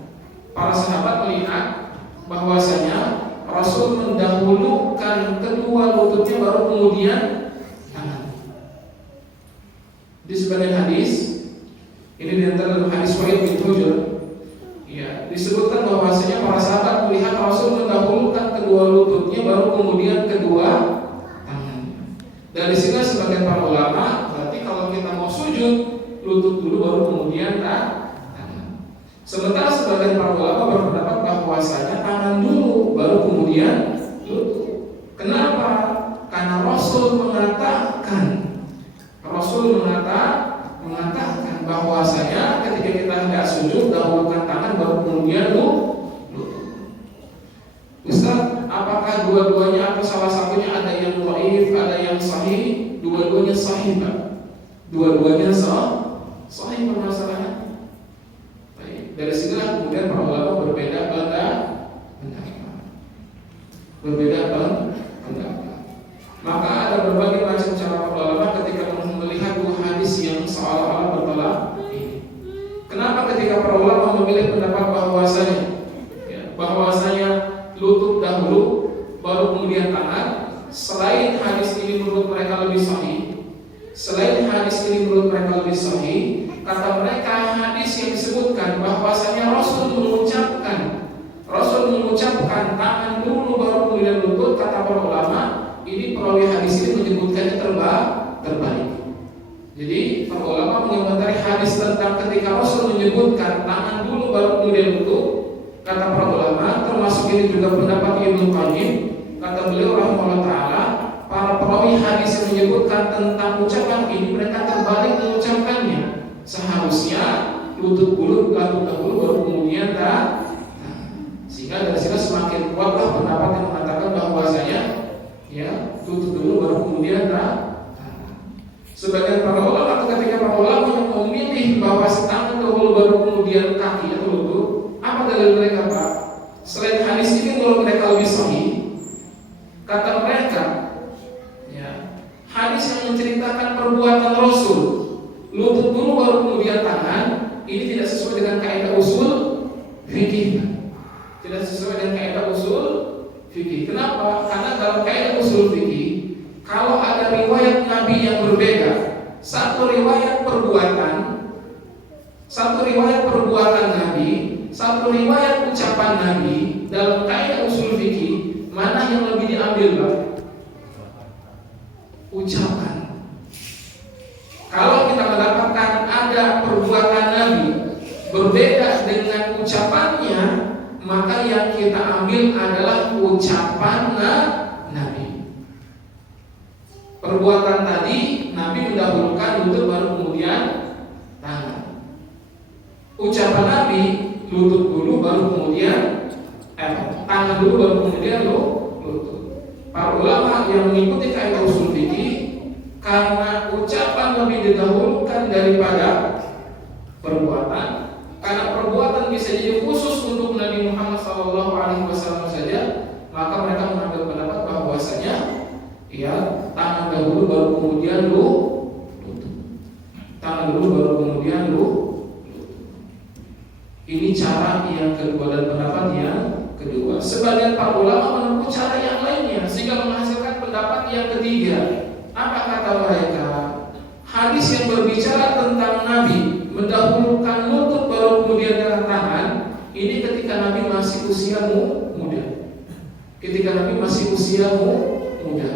para sahabat melihat bahwasanya Rasul mendahulukan kedua lututnya baru kemudian tangan. Di sebagian hadis ini diantara dalam hadis Wa'id bin Hujr, ya, disebutkan bahwasanya para sahabat melihat Rasul mendahulukan kedua lututnya baru kemudian kedua tangan. Dari sini sebagian para ulama berarti kalau kita mau sujud, lutut dulu baru kemudian tangan. Sementara sebagian para ulama berpendapat bahwasanya tangan dulu baru kemudian lutut. Kenapa? Karena Rasul mengatakan bahwasanya ketika kita hendak sujud, dahulukan tangan baru kemudian lutut. Ustaz, apakah dua-duanya atau salah satunya ada yang dhaif, ada yang sahih? Dua-duanya sahih, Pak. Dua-duanya sahih permasalahannya. Baik, dari sinilah kemudian para ulama berbeda pendapat. Maka ada berbagai macam cara para ulama ketika melihat dua hadis yang seolah-olah bertolak ini. Kenapa ketika para ulama memilih pendapat bahwasanya lutut dahulu baru kemudian tangan, selain hadis ini menurut mereka lebih sahih, kata mereka hadis yang disebutkan bahwasanya Rasul mengucapkan tangan dulu baru kemudian lutut, kata para ulama ini perawi hadis ini menyebutkannya terbalik. Jadi para ulama mengomentari hadis tentang ketika Rasul menyebutkan tangan dulu baru kemudian lutut, kata para ulama, termasuk ini juga pendapat Ibnu Qayyim, kata beliau rahimahullah taala, para perawi hadis yang menyebutkan tentang ucapan ini mereka terbalik mengucapkannya. Seharusnya lutut dulu baru kemudian sehingga dari sini semakin kuatlah pendapat yang mengatakan bahwasanya ya lutut dulu baru kemudian sebagian para ulama atau ketika para ulama yang memilih bahwa tangan dahulu baru kemudian kaki atau lutut, apa dalil mereka, Pak? Selain hadis ini menurut mereka lebih sahih, kata mereka ya, hadis yang menceritakan perbuatan Rasul lutut dulu baru kemudian tangan, ini tidak sesuai dengan kaidah usul fikih. Tidak sesuai dengan kaidah usul fikih. Kenapa? Karena dalam kaidah usul fikih, kalau ada riwayat Nabi yang berbeda, satu riwayat perbuatan Nabi, satu riwayat ucapan Nabi, dalam kaidah usul fikih, mana yang lebih diambil, Pak? Ucapan. Kalau kita mendapatkan ada perbuatan Nabi berbeda dengan ucapannya, maka yang kita ambil adalah ucapan Nabi. Perbuatan tadi Nabi mendahulukan lutut baru kemudian tangan. Ucapan Nabi lutut dulu baru kemudian tangan dulu baru kemudian lutut. Para ulama yang mengikuti kaidah usul fikih, karena ucapan lebih didahulukan daripada perbuatan, karena perbuatan bisa jadi khusus untuk Nabi Muhammad SAW saja, kemudian lutut. Tangan dulu baru kemudian lutut. Ini cara yang kedua dan pendapat yang kedua. Sebagian para ulama menempuh cara yang lainnya sehingga menghasilkan pendapat yang ketiga. Apa kata mereka? Hadis yang berbicara tentang Nabi mendahulukan lutut baru kemudian tangan, ini ketika Nabi masih usia muda. Ketika Nabi masih usia muda.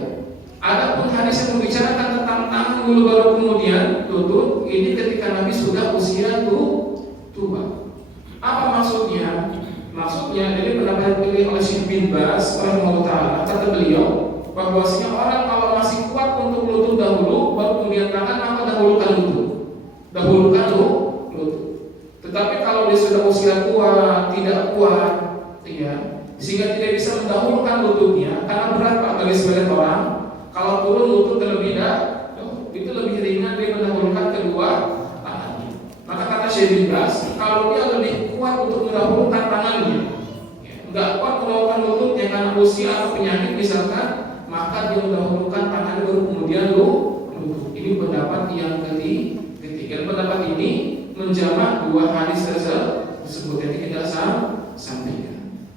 Adapun hadis yang membicarakan tentang tangan dulu baru kemudian lutut, ini ketika Nabi sudah usia tua. Apa maksudnya? Maksudnya jadi pendapat yang dipilih oleh Syekh bin Baz rahimahullah taala, kata beliau bahwasanya orang kalau masih kuat untuk lutut dahulu baru kemudian tangan, maka dahulukan lutut. Tetapi kalau dia sudah usia tua, tidak kuat, ya, sehingga tidak bisa mendahulukan lututnya karena berat Pak bagi sebagian orang. Kalau turun lutut terlebih dahulu, itu lebih ringan dia mendahulukan kedua tangannya. Maka kata Syekh bin Baz, kalau dia lebih kuat untuk mendahulukan tangannya, nggak kuat mendahulukan lututnya karena usia atau penyakit misalkan, maka dia mendahulukan tangannya baru kemudian lutut. Ini pendapat yang ketiga. Pendapat ini menjamak dua hadis tersebut yang kita sampaikan.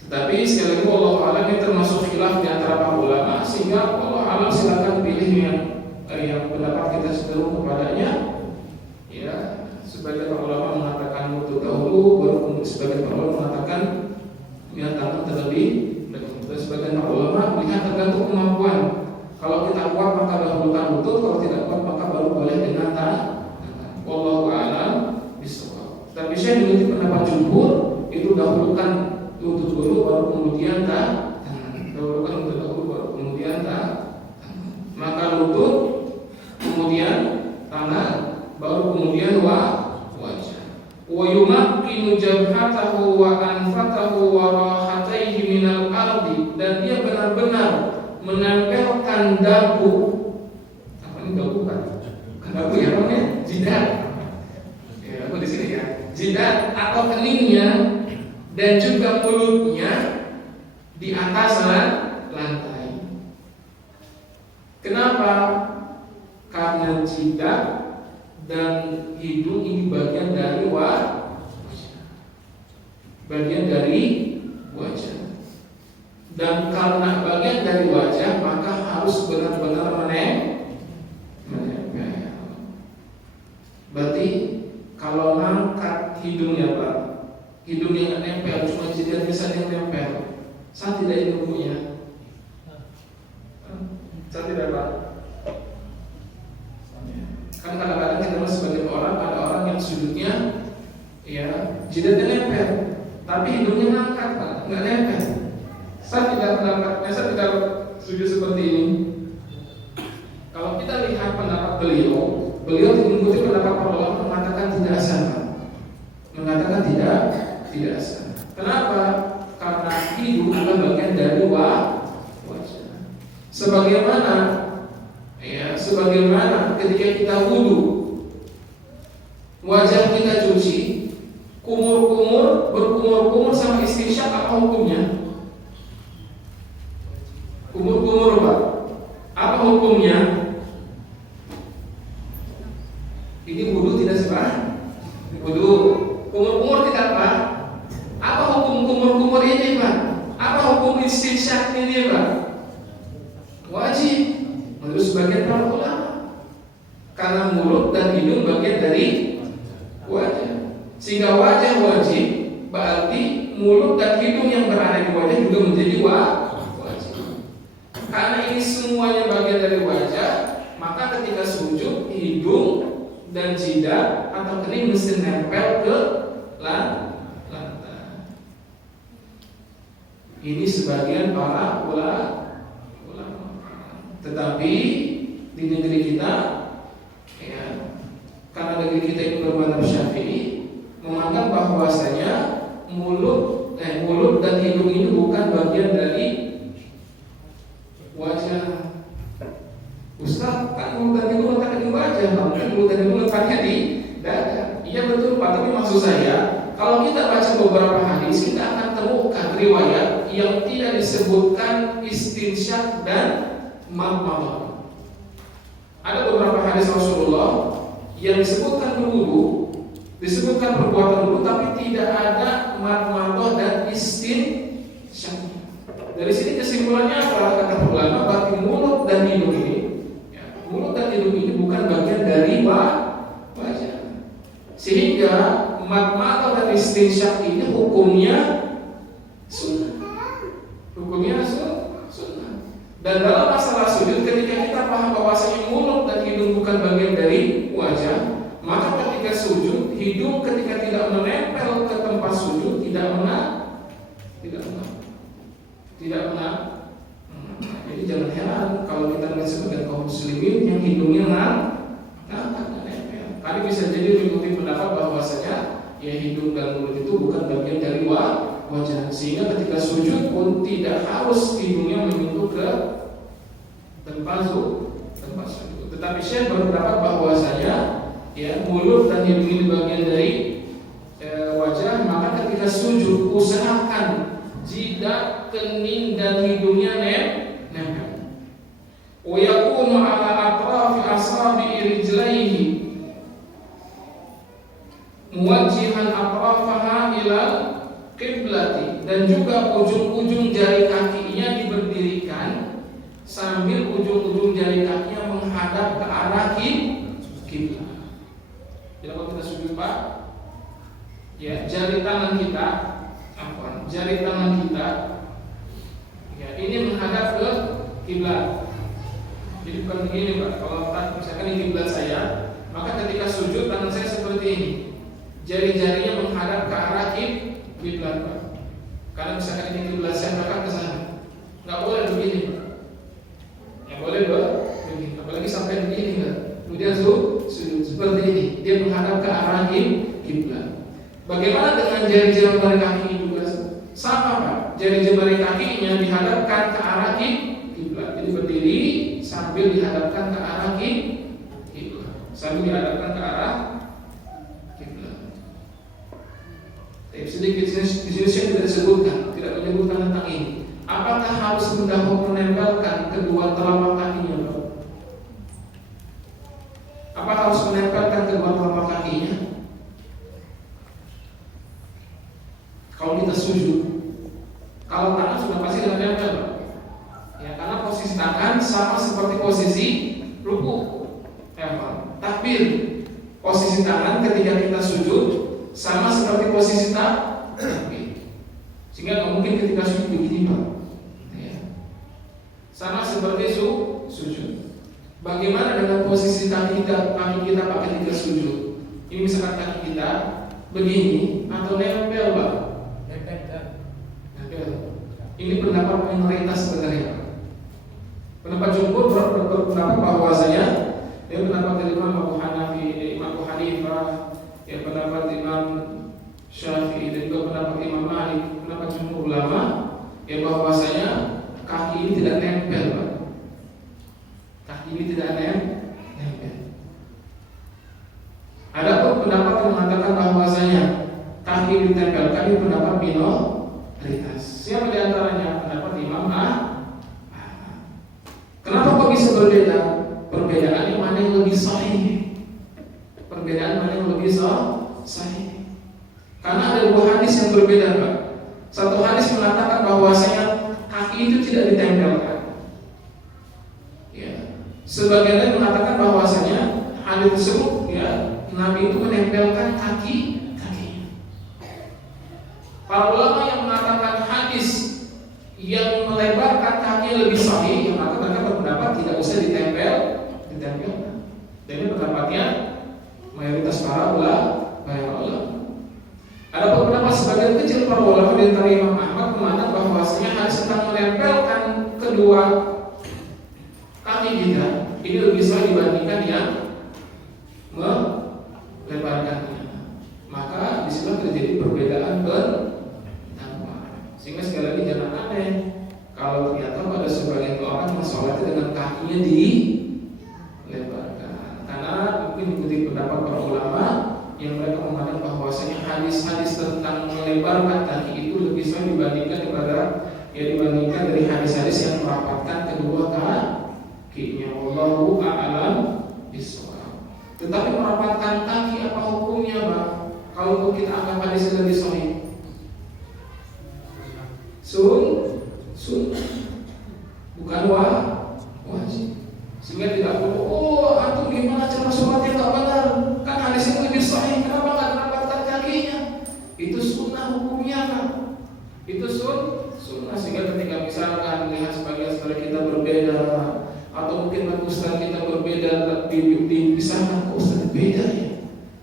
Tetapi sekali lagi Allah alam ini termasuk khilaf di antara para ulama, sehingga Allah alam silakan pilih yang pendapat kita cenderung kepadanya. Ya, sebagian para ulama mengatakan lutut dahulu, baru kemudian sebagian para ulama mengatakan ya tangan terlebih dahulu. Dan sebagian para ulama melihat tergantung kemampuan. Kalau kita kuat maka dahulukan lutut, kalau tidak kuat maka baru boleh dengan tangan. Wallahu a'lam bishawab. Tapi saya mengikuti pendapat jumhur, itu dahulukan lutut dulu baru kemudian tangan. Dahulukan lutut dahulu baru kemudian tangan. Maka lutut kemudian tangan baru kemudian wajah. Wa yumakkinu jabhatahu wa anfatahu wa rahataihi minal ardi, dan dia benar-benar menempelkan dagu. Apa ini dagu kan? Bukan dagu ya namanya jidat. Ya, aku di sini ya. Jidat atau keningnya dan juga mulutnya di atas lantai. Kenapa? Karena jidat dan hidung ini bagian dari wajah. Bagian dari wajah. Dan karena bagian dari wajah, maka harus benar-benar menempel. Berarti kalau ngangkat hidungnya Pak, hidungnya nggak nempel, cuma jidatnya saja yang nempel, saya tidak ilmunya. Saya tidak Pak. Kan kadang-kadang kita sebagai orang, ada orang yang sudutnya ya jidatnya nempel, tapi hidungnya ngangkat Pak, nggak nempel. Saya tidak setuju seperti ini. Kalau kita lihat pendapat beliau mengikuti pendapat para ulama mengatakan tidak sama. Mengatakan tidak sama. Kenapa? Karena hidung adalah bagian dari wajah. Sebagaimana ketika kita wudu, wajah kita cuci, berkumur-kumur sama istinsyak, apa hukumnya? Kumur-kumur Pak, apa hukumnya? Ini wudu tidak sah? Wudu. Kumur-kumur tidak Pak? Apa hukum kumur-kumur ini Pak? Apa hukum istinsyak ini Pak? Wajib menurut sebagian para ulama. Karena mulut dan hidung bagian dari wajah. Sehingga wajah wajib, berarti mulut dan hidung yang berada di wajah juga menjadi wajib. Karena ini semuanya bagian dari wajah, maka ketika sujud, hidung dan jidat atau kening mesti nempel ke lantai. Ini sebagian para ulama. Tetapi di negeri kita, ya, karena negeri kita ini bermadzhab Syafi'i, menganggap bahwasanya mulut dan hidung ini bukan bagian dari wajah. Ustaz, kan mulut dan hidung letaknya di wajah, kan mulut dan hidung letaknya di dada. Iya betul Pak, tapi maksud saya, kalau kita baca beberapa hadis, kita akan temukan riwayat yang tidak disebutkan istinsyak dan madmadah. Ada beberapa hadis Rasulullah yang disebutkan berwudu, disebutkan perbuatan wudu, tapi tidak ada madmadah dan istinsyaq. Dari sini kesimpulannya apa? Kata ulama, berarti mulut dan hidung ini, mulut dan hidung ini bukan bagian dari wajah. Sehingga madmadah dan istinsyaq ini hukumnya sunnah. Hukumnya sunnah. Dan dalam masalah sujud, ketika kita paham bahwasanya mulut dan hidung bukan bagian dari wajah, maka ketika sujud, hidung ketika tidak menempel ke tempat sujud tidak menang. Jadi jangan heran kalau kita melihat sebagian kaum muslimin yang hidungnya nempel. Kali bisa jadi mengikuti pendapat bahwasanya ya hidung dan mulut itu bukan bagian dari wajah, sehingga ketika sujud pun tidak harus hidungnya menyentuh ke tempat sujud. Tetapi Syekh berpendapat bahwasanya ya mulut dan hidung ini bagian dari wajah, maka ketika sujud usahakan jidat, kening dan hidungnya nempel. Wa yakunu ala atrafi asabi'i rijlaihi muwajjihan atrafaha ila qiblati, dan juga ujung-ujung jari kakinya diberdirikan sambil ujung-ujung jari kakinya menghadap ke arah kiblat. Jadi kalau kita sujud Pak, ya jari tangan kita ya ini menghadap ke kiblat. Jadi bukan begini Pak. Kalau misalkan ini kiblat saya, maka ketika sujud tangan saya seperti ini, jari-jarinya menghadap ke arah kiblat Pak. Karena misalkan ini kiblat saya, maka ke sana. Nggak boleh begini Pak. Nggak boleh begini. Apalagi sampai begini Pak. Kemudian sujud seperti ini, dia menghadap ke arah kiblat. Bagaimana dengan jari jemari kaki juga sama Pak? Jari jemari kakinya dihadapkan ke arah kiblat. Jadi berdiri sambil dihadapkan ke arah kiblat. Sambil dihadapkan ke arah kiblat. Sedikit di sini saya tidak disebutkan, tidak menyebutkan tentang ini. Apakah harus menempelkan kedua telapak kakinya Pak? Apa harus menempelkan kedua telapak kakinya? Kalau kita sujud, kalau tangan sudah pasti tidak nempel, ya karena posisi tangan sama seperti posisi ruku. Takbir, posisi tangan ketika kita sujud sama seperti posisi takbir, sehingga nggak mungkin ketika sujud begini Pak. Ya. Sama seperti sujud. Bagaimana dengan posisi kaki kita ketika sujud? Ini misalkan kaki kita begini atau nempel Pak? Ini pendapat minoritas sebenarnya. Pendapat jumhur berpendapat bahwasanya dia pendapat dari Imam Abu Hanifah, ya pendapat Imam Syafi'i dan juga pendapat Imam Malik, pendapat jumhur ulama ya bahwasanya kaki ini tidak nempel Pak. Kaki ini tidak nempel. Adapun pendapat yang mengatakan bahwasanya kaki ini ditempelkan, ini pendapat minoritas. Siapa di antaranya? Pendapat Imam Kenapa kok bisa berbeda? Perbedaannya mana yang lebih sahih? Perbedaan mana yang lebih sahih? Karena ada dua hadis yang berbeda Pak. Satu hadis mengatakan bahwasanya kaki itu tidak ditempelkan. Ya. Sebagian lain mengatakan bahwasanya hadis tersebut ya Nabi itu menempelkan kaki. Para ulama yang mengatakan hadis yang melebarkan kaki lebih sahih, maka mereka berpendapat tidak usah ditempel. Dan ini pendapatnya mayoritas para ulama. Ada pendapat sebagian kecil para ulama di antara Imam Ahmad memandang bahwasanya hadis tentang menempelkan kedua kaki kita ini lebih sahih dibandingkan yang melebarkannya. Maka disitulah terjadi perbedaan sehingga sekali lagi jangan aneh kalau ternyata pada sebagian orang yang sholat dengan kakinya dilebarkan, karena mungkin mengikuti pendapat para ulama yang mereka memandang bahwasanya hadis-hadis tentang melebarkan kaki itu lebih sahih dibandingkan dari hadis-hadis yang merapatkan kedua kakinya. Wallahu a'lam bishawab. Tetapi merapatkan kaki apa hukumnya, Pak? Kalau kita anggap hadis lebih sahih, sunnah, bukan wajib. Sehingga tidak perlu, antum gimana cara sholatnya tak benar? Kan hadis itu lebih sahih, kenapa nggak merapatkan kakinya? Itu sunnah hukumnya, kan? Itu sunnah. Sehingga ketika misalkan lihat sebagian saudara kita berbeda, atau mungkin ustaz kita berbeda, dipisahkan, kok ustaz beda ya?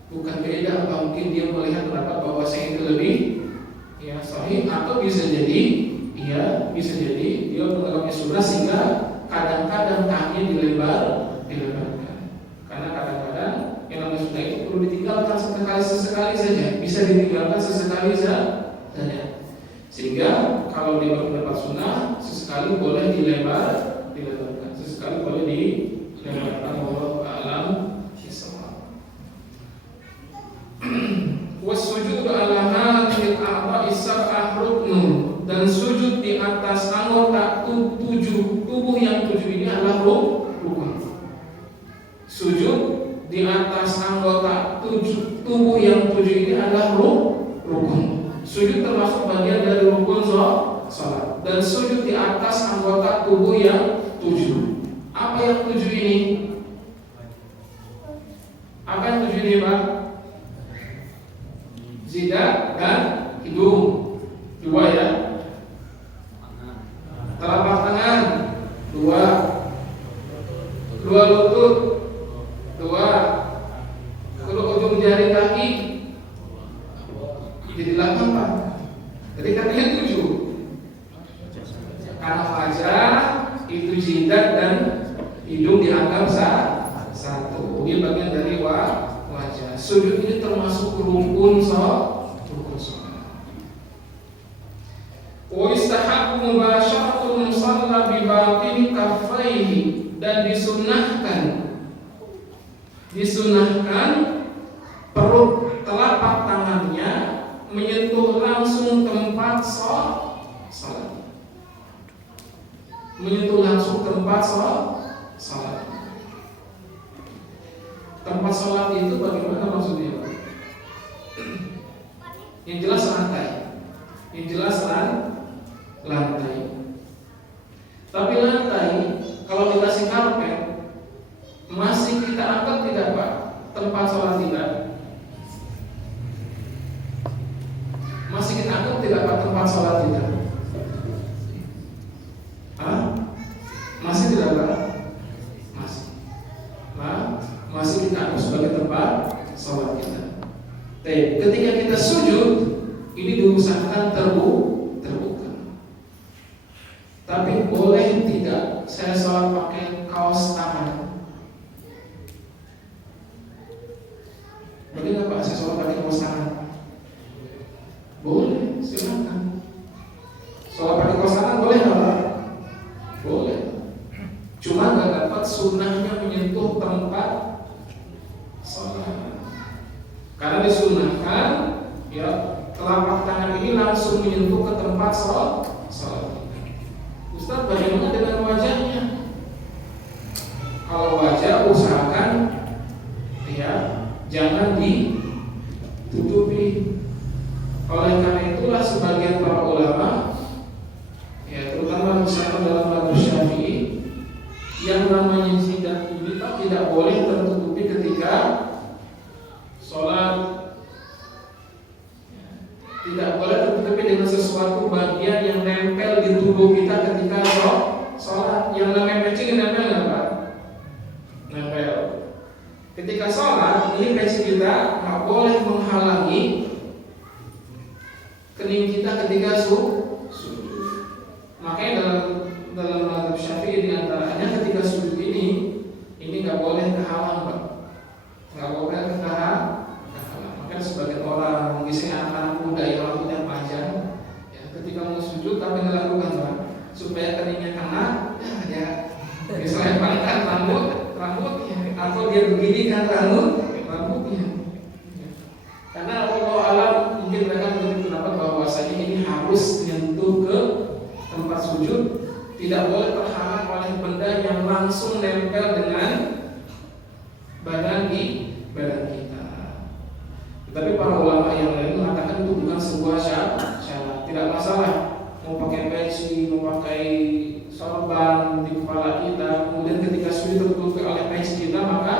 Bukan beda, apa mungkin dia melihat pendapat bahwasanya itu lebih ya sahih, atau bisa jadi dia menganggapnya sunnah sehingga kadang-kadang kakinya dilebarkan. Karena kadang-kadang yang namanya sunnah itu perlu ditinggalkan sesekali saja, bisa ditinggalkan sesekali saja. Sehingga kalau dia berpendapat sunnah, sesekali boleh dilebarkan, sesekali boleh dilebarkan. Wallahu a'lam bishawab. Wasujudu ala hadhil a'dha'i sab'ah ruknun, dan sujud di atas anggota tubuh yang 7 ini adalah rukun. Sujud di atas anggota tubuh yang 7 ini adalah rukun. Sujud termasuk bagian dari rukun salat. Dan sujud di atas anggota tubuh yang 7. Apa yang 7 ini? Apa yang 7 ini, Pak? Jidat dan hidung 2 ya. Telapak tangan 2 lutut 2, kalau ujung jari kaki jadi 8, Pak. Jadi katanya 7. Karena wajah itu jidat dan hidung dianggap satu. Ini bagian dari wajah. Sujud ini termasuk rukun salat. Wa istahabbu mubasharatul musalla bi batin kaffaihi, dan disunahkan perut telapak tangannya menyentuh langsung tempat salat. Menyentuh langsung tempat salat. Tempat salat itu bagaimana maksudnya, Pak? Yang jelas lantai. Tapi lantai kalau dikasih karpet masih kita anggap tidak, Pak, tempat sholat tidak? Masih kita anggap tidak, Pak, tempat sholat tidak? Masih tidak, Pak? Masih kita anggap sebagai tempat sholat kita. Ketika kita sujud, ini diusahakan terbuka. Tapi boleh tidak saya sholat pakai kaos tangan? Boleh nggak, Pak, saya sholat pakai kaos tangan? Boleh, silakan. Sholat pakai kaos tangan boleh nggak, Pak? Boleh. Cuma nggak dapat sunnahnya menyentuh tempat sholat. Karena disunahkan ya telapak tangan ini langsung menyentuh ke tempat sholat. Ustaz, bagaimana dengan wajahnya? Kalau wajah usahakan ya jangan ditutupi. Oleh karena itulah sebagian para ulama ya terutama misalnya dalam mazhab Syafi'i, yang namanya jidat ini tidak boleh tertutupi ketika sholat. Tidak boleh tertutupi dengan sesuatu bagian yang nempel di tubuh kita ketika sholat. Yang namanya peci nempel nggak, Pak? Nempel. Ketika sholat, ini peci kita nggak boleh menghalangi kening kita ketika sujud. Makanya dalam mazhab Syafi'i diantaranya ketika sujud ini nggak boleh kehalang, Pak. Nggak boleh kehalang. Makanya sebagian orang, misalnya anak-anak muda yang rambutnya panjang, ya, ketika mau sujud tapi dilakukan, Pak, supaya keningnya kena, ya misalnya pangkat rambutnya, atau dia begini kan rambutnya. Karena Allah alam mungkin mereka menurut pendapat bahwasanya ini harus menyentuh ke tempat sujud tidak boleh terhalang oleh benda yang langsung nempel dengan badan kita. Tetapi para ulama yang lain mengatakan itu bukan sebuah syarat, tidak masalah mau pakai peci, mau pakai sorban di kepala kita, kemudian ketika sudah tertutupi oleh peci kita, maka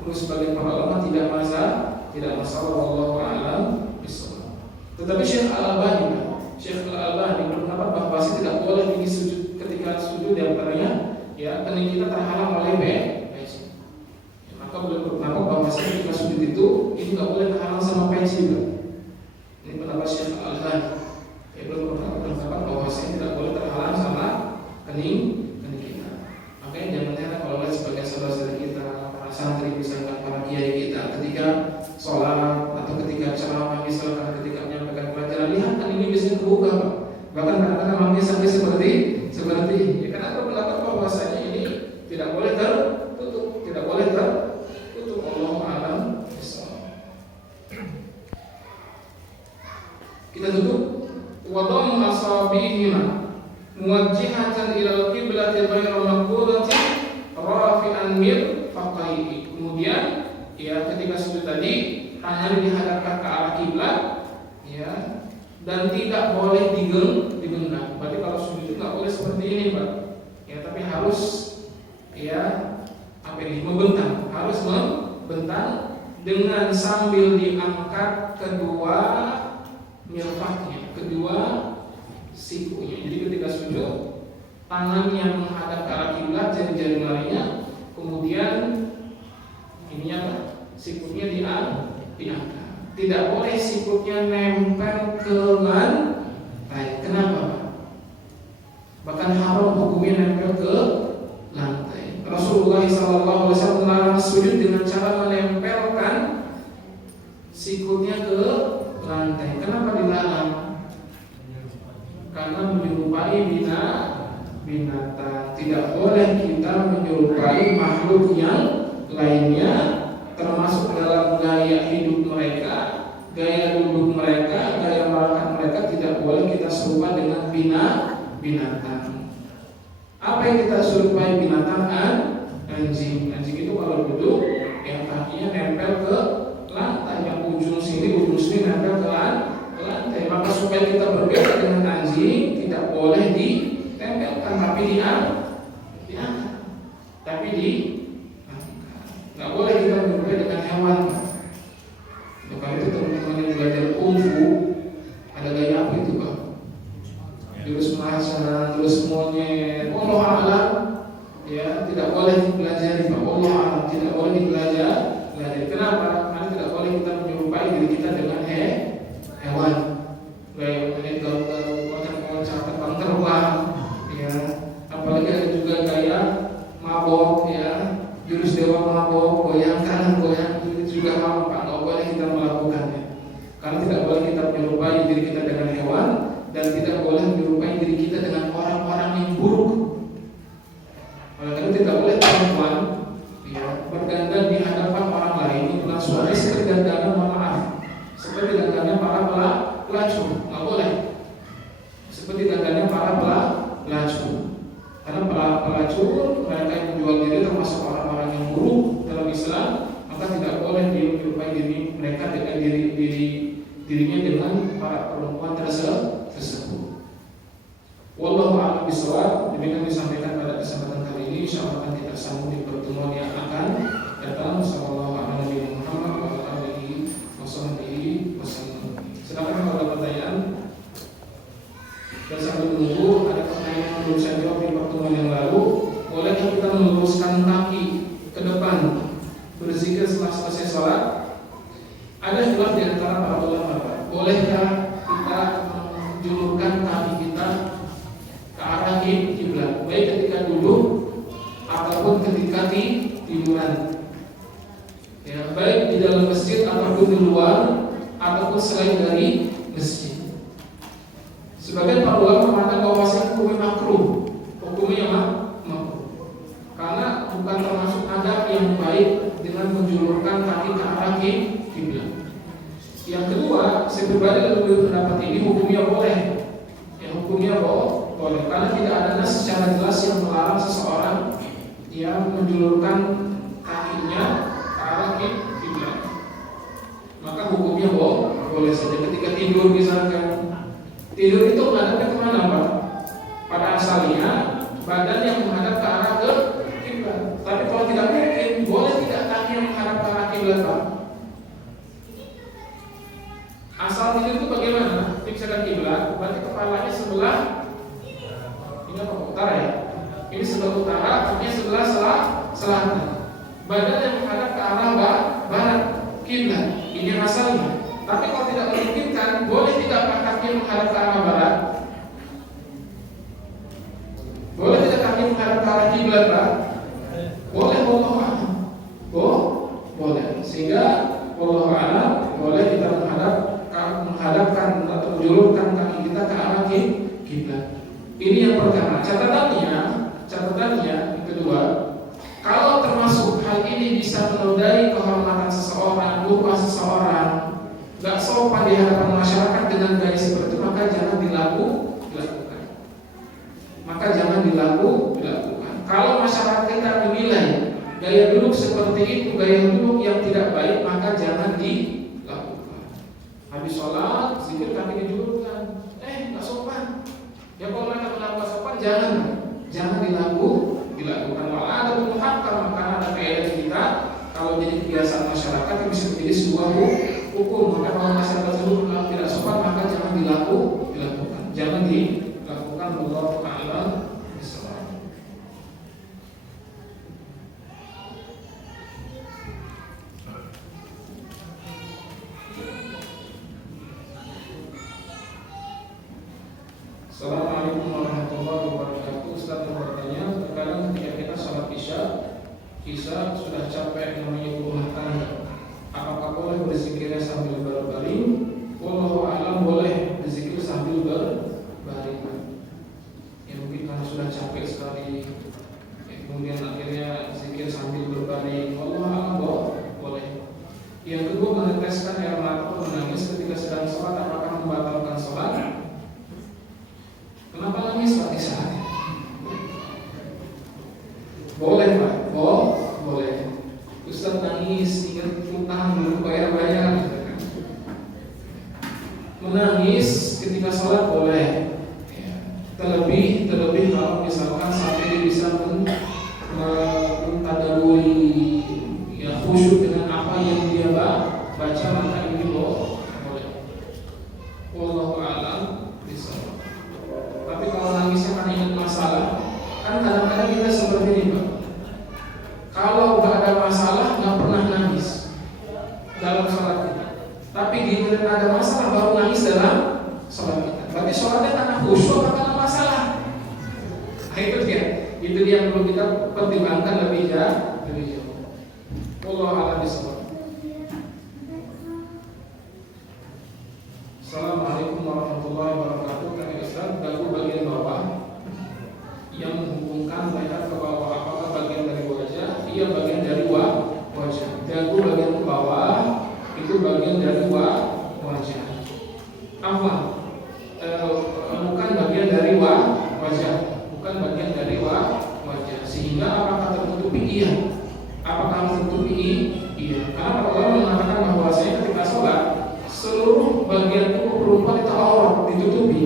menurut sebagian para ulama tidak masalah. Wallahu a'lam bishawab. Tetapi Syekh Al-Albani berpendapat bahwa tidak boleh tinggi sujud ketika sujud, di antaranya ya kening kita terhalang oleh peci. Maka beliau berpendapat bahwa ketika sujud itu ini tidak boleh terhalang sama peci juga. Ini pendapat Syekh Al-Albani. Beliau berpendapat bahwa tidak boleh terhalang sama kening kita. Makanya jangan heran kalau lihat sebagian saudara-saudara kita, para santri misalkan, para kiai kita ketika sholat atau ketika ceramah misalkan, ketika menyampaikan pelajaran, lihat kan ini biasanya terbuka, Pak. Bahkan kadang-kadang mamanya sampai seperti ya, kenapa pendapat bahwasanya ini tidak boleh tertutup. Allahu a'lam bishawab. Kita tutup. Wa dhammu asabihima muwajjihatan ila al-qiblati ghairu maqbulati rafi'an mirfaqaihi. Kemudian ya ketika sujud tadi tangan dihadapkan ke arah kiblat ya, dan tidak boleh digenggam. Berarti kalau sujud itu tidak boleh seperti ini, Pak. Ya, tapi harus ya membentang, harus membentang dengan sambil diangkat kedua mirfaqnya, kedua sikunya. Jadi ketika sujud tangannya menghadap ke arah kiblat, jari-jari jarinya, kemudian ininya apa? Sikunya diangkat. Tidak boleh sikutnya nempel ke lantai. Kenapa, Pak? Bahkan haram hukumnya nempel ke lantai. Rasulullah SAW melarang sujud dengan cara menempelkan sikutnya ke lantai. Kenapa dilarang? Karena menyerupai binatang. Tidak boleh kita menyerupai makhluk yang lainnya, termasuk dalam gaya hidup mereka, gaya duduk mereka, gaya makan mereka. Tidak boleh kita serupa dengan binatang. Apa yang kita serupai binatang? Anjing. Anjing itu kalau duduk yang kakinya nempel ke lantai, yang ujung sini nempel ke lantai. Maka supaya kita berbeda dengan anjing, tidak boleh ditempelkan, tapi diangkat. Tapi nggak boleh kita berbeda dengan hewan. Maka itu teman-teman yang belajar kungfu, ada gaya apa itu, Pak? Terus macan, terus monyet. Allah a'lam. Ya, tidak boleh dipelajari, Pak. Allah a'lam, tidak boleh dipelajari. Kenapa? Karena tidak boleh kita menyerupai diri kita dengan hewan. Gaya monyet, gaul-gaul, loncat-loncat, terbang, ya. Apalagi ada juga gaya mabok, ya. Jurus dewa mabok, goyang kanan, goyang kiri, juga haram, Pak. Tidak boleh kita melakukannya. Karena tidak boleh kita menyerupai diri kita dengan hewan, dan tidak boleh menyerupai diri kita dengan orang-orang yang buruk. Oleh karena tidak boleh perempuan ya berdandan di hadapan orang lain, bukan suami seperti dandanan, maaf, seperti dandannya para pelacur, nggak boleh. Seperti dandannya para pelacur, karena para pelacur mereka yang menjual diri termasuk orang-orang yang buruk dalam Islam, maka tidak boleh menyerupai diri mereka dengan dirinya dengan para perempuan tersebut. Wallahu a'lam bishawab. Demikian disampaikan pada kesempatan kali ini. Insyaallah akan kita sambung di pertemuan yang akan datang. Sallallahu alaihi Muhammad wa ala alihi wasallam. Silakan kalau ada pertanyaan. Dan sambil menunggu ada pertanyaan yang belum saya jawab di pertemuan yang lalu. Bolehkah kita meluruskan kaki ke depan berzikir setelah selesai sholat? Ada khilaf di antara para ulama. Bolehkah kita menjulurkan kaki kita ke arah kiblat, baik ketika duduk ataupun ketika tiduran, ya, baik di dalam masjid ataupun di luar ataupun selain dari masjid. Sebagian para ulama mengatakan bahwa hukumnya makruh, hukumnya makruh, karena bukan termasuk adab yang baik dengan menjulurkan kaki ke arah kiblat. Yang kedua, saya pribadi lebih pendapat ini hukumnya boleh, ya, hukumnya boleh, karena tidak ada nas secara jelas asalnya badan yang menghadap ke arah ke kiblat. Tapi kalau tidak mungkin, boleh tidak kaki yang menghadap ke arah kiblat, Pak? Asal tidur itu bagaimana? Misalkan kiblat, berarti kepalanya sebelah ini apa? Utara ya. Ini sebelah utara, kakinya sebelah selatan. Badan yang menghadap ke arah barat, kiblat. Ini asalnya. Tapi kalau tidak memungkinkan, boleh tidak kaki menghadap ke arah barat? Boleh tidak kaki menghadap ke arah kiblat, Pak? Boleh, boleh. Sehingga wallahu a'lam, boleh kita menghadapkan atau menjulurkan kaki kita ke arah kiblat. Ini yang pertama. Catatannya yang kedua, kalau termasuk hal ini bisa menodai kehormatan seseorang, lupa seseorang, gak sopan di hadapan masyarakat dengan gaya seperti itu, maka jangan dilakukan. Kalau masyarakat kita menilai gaya duduk seperti itu gaya duduk yang tidak baik, maka jangan dilakukan. Habis sholat, zikir kaki dijulurkan, gak sopan. Ya kalau mereka melakukan sopan, jangan dilakukan. Malah ada muhakkam, maka ada kaidah kita. Kalau jadi kebiasaan masyarakat yang bisa menjadi sebuah hukum. Maka kalau masyarakat tersebut tidak sopan, maka jangan dilakukan. Jangan dilakukan. Wallahu a'lam bishawab. Assalamualaikum warahmatullahi wabarakatuh. Ustaz bertanya, terkadang ketika kita sholat isya sudah capek namanya rumah tangga, apakah boleh berzikirnya sambil berbaring? Wallahu a'lam, boleh berzikir sambil berbaring. Ya mungkin karena sudah capek sekali, kemudian akhirnya zikir sambil berbaring. Wallahu a'lam, boleh. Yang kedua, meneteskan air mata atau menangis ketika sedang sholat, apakah membatalkan sholat? Kenapa nangis Pak Isa? Boleh Pak, boleh. Ustaz nangis, ingat utang belum bayar. Menangis ketika sholat boleh. Terlebih kalau misalkan sampai dia bisa mentadaburi, ya khusyuk dengan apa yang dia baca, maka ini boleh. Wallahu a'lam bishawab. Tapi kalau nangisnya karena ingat masalah, kan kadang-kadang kita seperti ini Pak. Kalau nggak ada masalah, nggak pernah nangis dalam sholat kita. Tapi giliran ada masalah baru nangis dalam sholat kita. Berarti sholatnya karena khusyuk atau karena masalah? Nah, itu dia yang perlu kita pertimbangkan lebih jauh. Wallahu a'lam bishawab. Assalamualaikum warahmatullahi wabarakatuh. Kami Ustaz, dagu bagian bawah yang menghubungkan leher ke bawah, apakah bagian dari wajah? Iya, bagian dari wajah. Dagu bagian ke bawah itu bagian dari wajah. Apa? Bukan bagian dari wajah. Bukan bagian dari wajah. Sehingga apakah tertutupi? Iya. Apakah tertutupi? Iya. Karena para ulama mengatakan bahwa saya ketika sholat seluruh bagian tubuh perempuan itu aurat, ditutupi,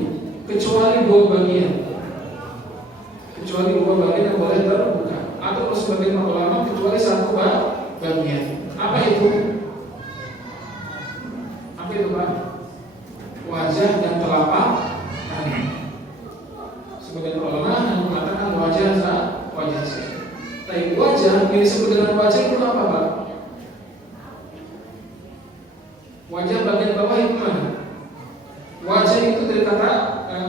kecuali dua bagian yang boleh terbuka, atau sebagian ulama kecuali satu bagian. Apa itu Pak? Wajah dan telapak tangan. Sebagian ulama mengatakan wajah saja. Tapi wajah yang disebut dengan wajah itu apa Pak? Wajah bagian bawah itu mana? Wajah itu dari kata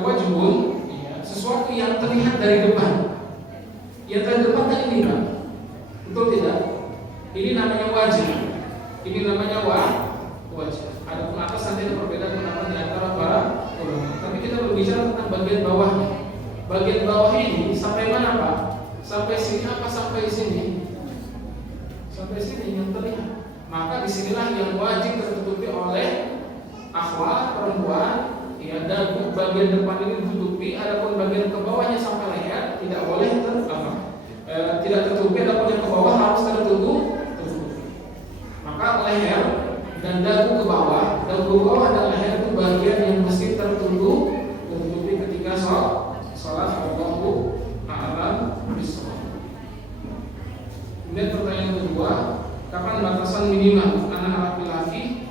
wajhun, sesuatu yang terlihat dari depan. Yang dari depan kan ini Pak, betul tidak? Ini namanya wajah. Ini namanya wajah. Adapun atas nanti ada perbedaan pendapat di antara para ulama. Tapi kita berbicara tentang bagian bawahnya. Bagian bawah ini sampai mana Pak? Sampai sini apa sampai sini? Sampai sini yang terlihat. Maka disinilah yang wajib tertutupi oleh akhwat perempuan. Ya, dagu bagian depan ini ditutupi, adapun bagian ke bawahnya sampai leher tidak boleh tidak tertutupi, adapun yang ke bawah harus tertutupi. Maka leher dan dagu ke bawah dan leher itu bagian yang mesti tertutupi ketika sholat. Allahu kedua, kapan batasan minimal anak laki-laki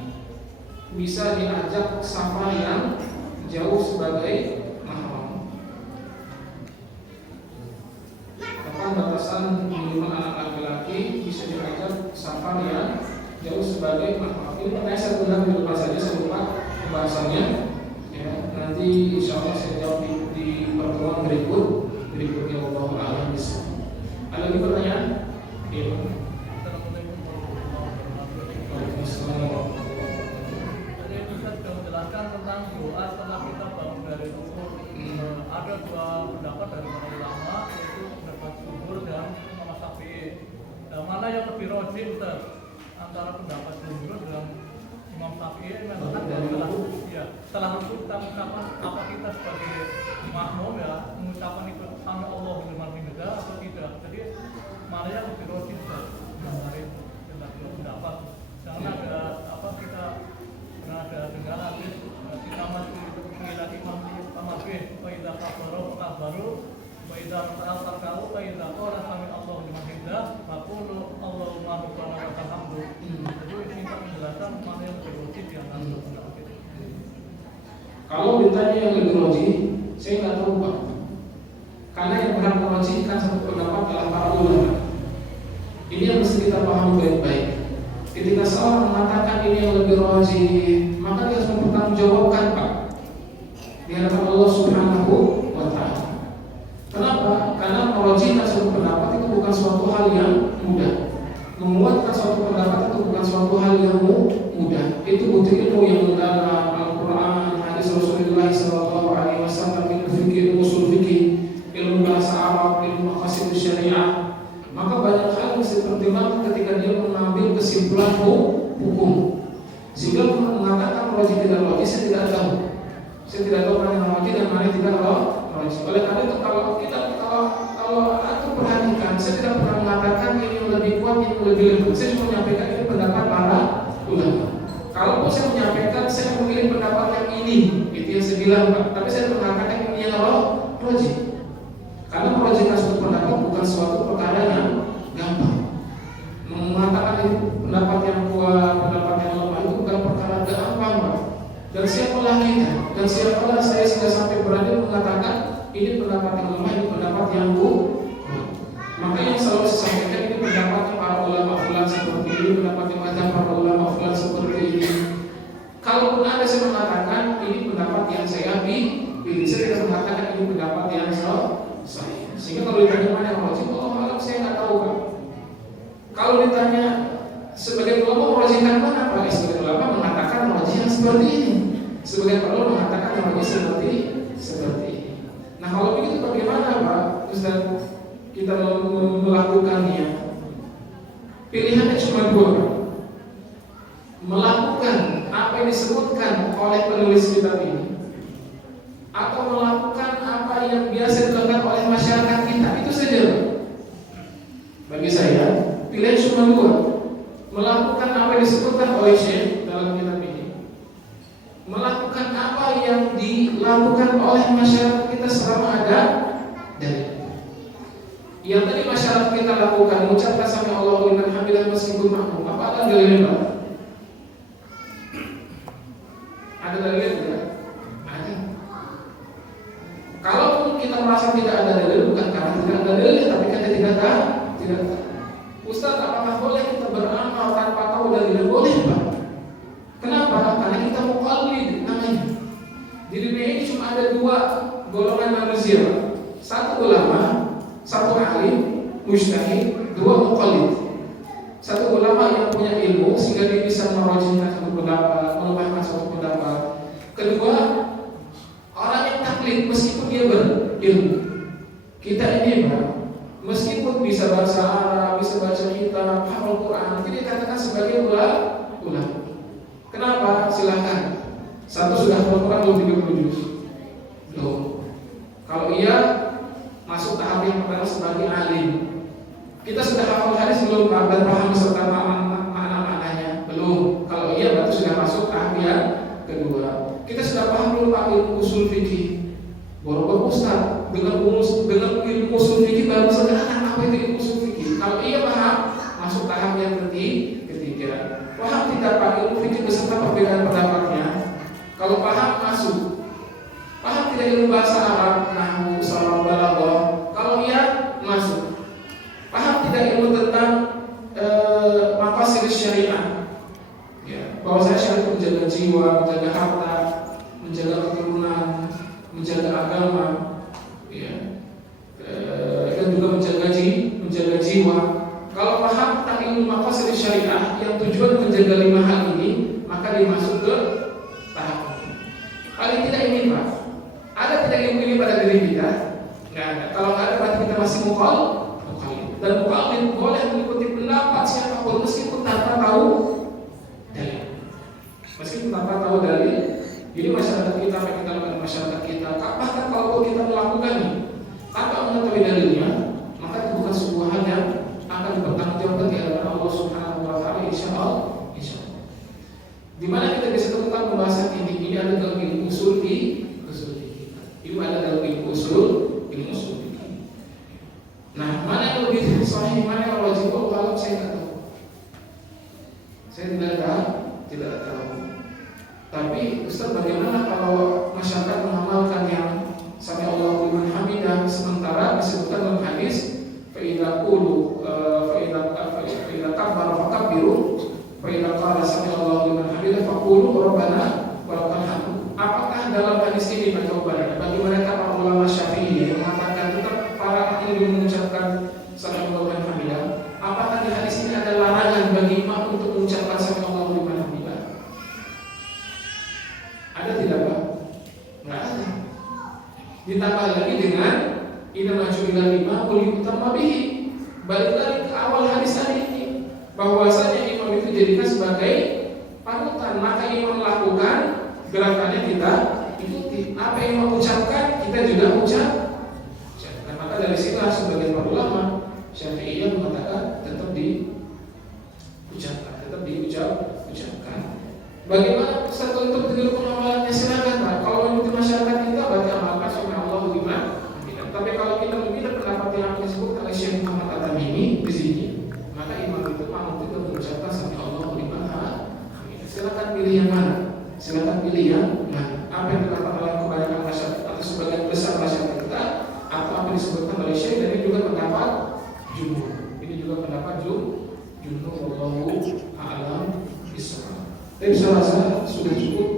bisa diajak safar yang jauh sebagai mahram? Kapan batasan minimal anak laki-laki bisa diajak safar yang jauh sebagai mahram? Ini pertanyaan saya tunda di depan saja, saya lupa pembahasannya. Ya, nanti insya Allah saya jawab di pertemuan berikutnya. Allah a'lam bishawab. Ada lagi pertanyaan? Iya. Jadi bisa menjelaskan tentang doa setelah kita bangun dari ruku. Ada dua pendapat dari para ulama, yaitu pendapat jumhur dan Imam Syafi'i. Mana yang lebih rajih, Ustaz? Antara pendapat jumhur dan Imam Syafi'i mengatakan setelah ruku kita mengucapkan apa kita sebagai makmum ya mengucapkan itu sami Allahu liman hamidah atau tidak. Jadi mana yang lebih rajih, Ustaz? Dari pendapat. Karena ada apa kita pernah ada dengar hadis kita masih mengilati mamafih wa idza kafaru wa idza ta'al wa idza qala sami Allahu liman hamidah faqulu Allahumma rabbana wa lakal hamdu. Jadi ini minta penjelasan mana yang lebih rajih di antara pendapat itu. Kalau ditanya yang lebih rajih, saya nggak tahu Pak. Karena yang berhak merajihkan satu pendapat adalah para ulama. Ini yang mesti kita pahami baik-baik. Ketika seorang mengatakan ini yang lebih rajih, maka dia harus mempertanggungjawabkan Pak di hadapan Allah Subhanahu wa Ta'ala. Kenapa? Karena merajihkan suatu pendapat itu bukan suatu hal yang mudah. Menguatkan suatu pendapat itu bukan suatu hal yang mudah. Itu butuh ilmu yang mendalam, Al-Quran, hadis Rasulullah SAW, ilmu fikih, ilmu usul fikih, ilmu bahasa Arab, ilmu maqasid syariah. Maka banyak hal mesti dipertimbangkan ketika dia mengambil kesimpulan hukum. Sehingga mengatakan rajih tidak rajih, saya tidak tahu. Saya tidak tahu mana yang rajih dan mana yang tidak rajih. Oleh karena itu kalau aku perhatikan, saya tidak pernah mengatakan ini yang lebih kuat, ini yang lebih lemah. Saya cuma menyampaikan ini pendapat para ulama. Kalau saya menyampaikan, saya memilih pendapat yang ini, itu yang saya bilang Pak. Tapi saya mengatakan ini yang rajih. Karena merajihkan suatu pendapat bukan suatu perkara yang gampang. Mengatakan itu pendapat yang kuat, pendapat yang lemah itu bukan perkara gampang Pak. Dan siapalah kita, dan siapalah saya sudah sampai berani mengatakan ini pendapat yang lemah, ini pendapat yang kuat. Maka yang selalu saya sampaikan ini pendapat para ulama fulan seperti ini, pendapat yang macam para ulama fulan seperti ini. Kalaupun ada saya mengatakan ini pendapat yang saya pilih, saya tidak mengatakan ini pendapat yang sahih. Sehingga kalau ditanya mana yang rajih, Allah saya nggak tahu Pak. Kalau ditanya sebagai ulama merajihkan mana Pak? Sebagai ulama mengatakan rajih yang seperti ini. Sebagai ulama mengatakan yang rajih seperti ini. Nah kalau begitu bagaimana Pak Ustaz kita melakukannya? Pilihannya cuma dua Pak. Melakukan apa yang disebutkan oleh penulis kitab ini, atau melakukan apa yang biasa dilakukan oleh masyarakat kita, itu saja. Bagi saya, pilihan cuma dua. Melakukan apa yang disebutkan oleh Syekh dalam kitab ini, melakukan apa yang dilakukan oleh masyarakat kita selama ada dalil. Yang tadi masyarakat kita lakukan, mengucapkan sami Allahu liman hamidah meskipun makmum, apa ada dalilnya Pak? Ada dalilnya tidak? Ada. Kalau kita merasa tidak ada dalil, bukan karena tidak ada dalil, tapi karena tidak tahu. Ustaz, apakah boleh kita beramal tanpa tahu dalil? Boleh Pak. Kenapa? Karena kita muqallid namanya. Di dunia ini cuma ada dua golongan manusia. Satu ulama, satu alim, mujtahid, dua muqallid. Satu ulama yang punya ilmu sehingga dia bisa merajihkan satu pendapat, melemahkan satu pendapat. Kedua, orang yang taklid meskipun dia berilmu. Kita ini Pak, meskipun bisa bahasa Arab, bisa baca kitab, hafal Quran, tidak dikatakan sebagai ulama. Kenapa? Silakan. Satu sudah hafal Quran belum 30 juz. Belum. Kalau iya masuk tahap yang pertama sebagai alim. Kita sudah hafal hadis belum Pak dan paham serta makna-maknanya? Belum. Kalau iya berarti sudah masuk tahap yang kedua. Kita sudah paham belum Pak ilmu usul fikih? Boro-boro Ustaz dengan ilmu usul fikih baru sekarang apa itu ilmu usul fikih? Kalau iya paham, masuk tahap yang memberikan pendapatnya, kalau paham masuk, paham tidak ilmu bahasa Arab, nahwu, saraf, balaghah, kalau iya masuk. Paham tidak ilmu tentang maqasid syariah, ya, bahwa saya syariat menjaga jiwa, menjaga harta, menjaga keturunan, menjaga agama, ya, dan juga menjaga jiwa. Kalau paham tentang ilmu maqasid syariah yang tujuan menjaga 5 hal ini, maka dia masuk ke tahap ini. Paling tidak ini Pak, ada tidak ilmu ini pada diri kita? Nggak ada. Kalau nggak ada berarti kita masih mukallaf. Dan mukallaf boleh mengikuti pendapat siapapun meskipun tanpa tahu dalil. Meskipun tanpa tahu dalil. Jadi masyarakat kita, apa kita lakukan masyarakat kita, bahkan kalau kita melakukannya tanpa mengetahui dalilnya, maka itu bukan sebuah hal yang akan bertanggung jawab di hadapan Allah Subhanahu wa taala, insyaallah. Di mana kita bisa temukan pembahasan ini ada dalam ilmu usul Ilmu ada dalam ilmu usul. Nah, mana yang lebih sahih, mana yang wajib, kalau saya tidak tahu. Saya tidak tahu. Tapi Ustaz, bagaimana kalau masyarakat mengamalkan yang sami Allahu liman hamidah, sementara disebutkan dalam hadis fa idza kabbara fakabbiru, fa idza qala sami Allahu liman hamidah faqulu rabbana walakal hamd. Apakah dalam hadis ini jawabannya bagi mereka para ulama Syafi'i yang mengatakan tetap para imam mengucapkan sami Allahu liman hamidah, apakah di hadis ini ada larangan bagi imam untuk mengucapkan sami Allahu liman hamidah? Ada tidak Pak? Nggak ada. Ditambah lagi dengan inna maju'ila lima qul yutamma bihi. Balik lagi ke awal hadis tadi ini, bahwasanya imam itu dijadikan sebagai panutan, maka imam melakukan gerakannya kita ikuti. Apa yang imam ucapkan kita juga ucap. Dan maka dari situlah sebagian para ulama Syafi'iyah mengatakan tetap diucapkan. Bagaimana Ustaz untuk tidur pengamalannya? Silakan Pak. Kalau mengikuti masyarakat kita berarti amalkan sami Allahu liman hamidah. Tapi kalau kita memilih pendapat yang disebut oleh Syekh Muhammad At-Tamimi di sini, maka imam itu pamit itu mengucapkan sami Allahu liman hamidah. Silakan pilih yang mana? Apa yang dikatakan oleh kebanyakan masyarakat atau sebagian besar masyarakat kita, atau apa yang disebutkan oleh Syekh, dan ini juga pendapat jumhur. Ini juga pendapat jumhur. Wallahu a'lam bishawab. Tapi saya rasa sudah cukup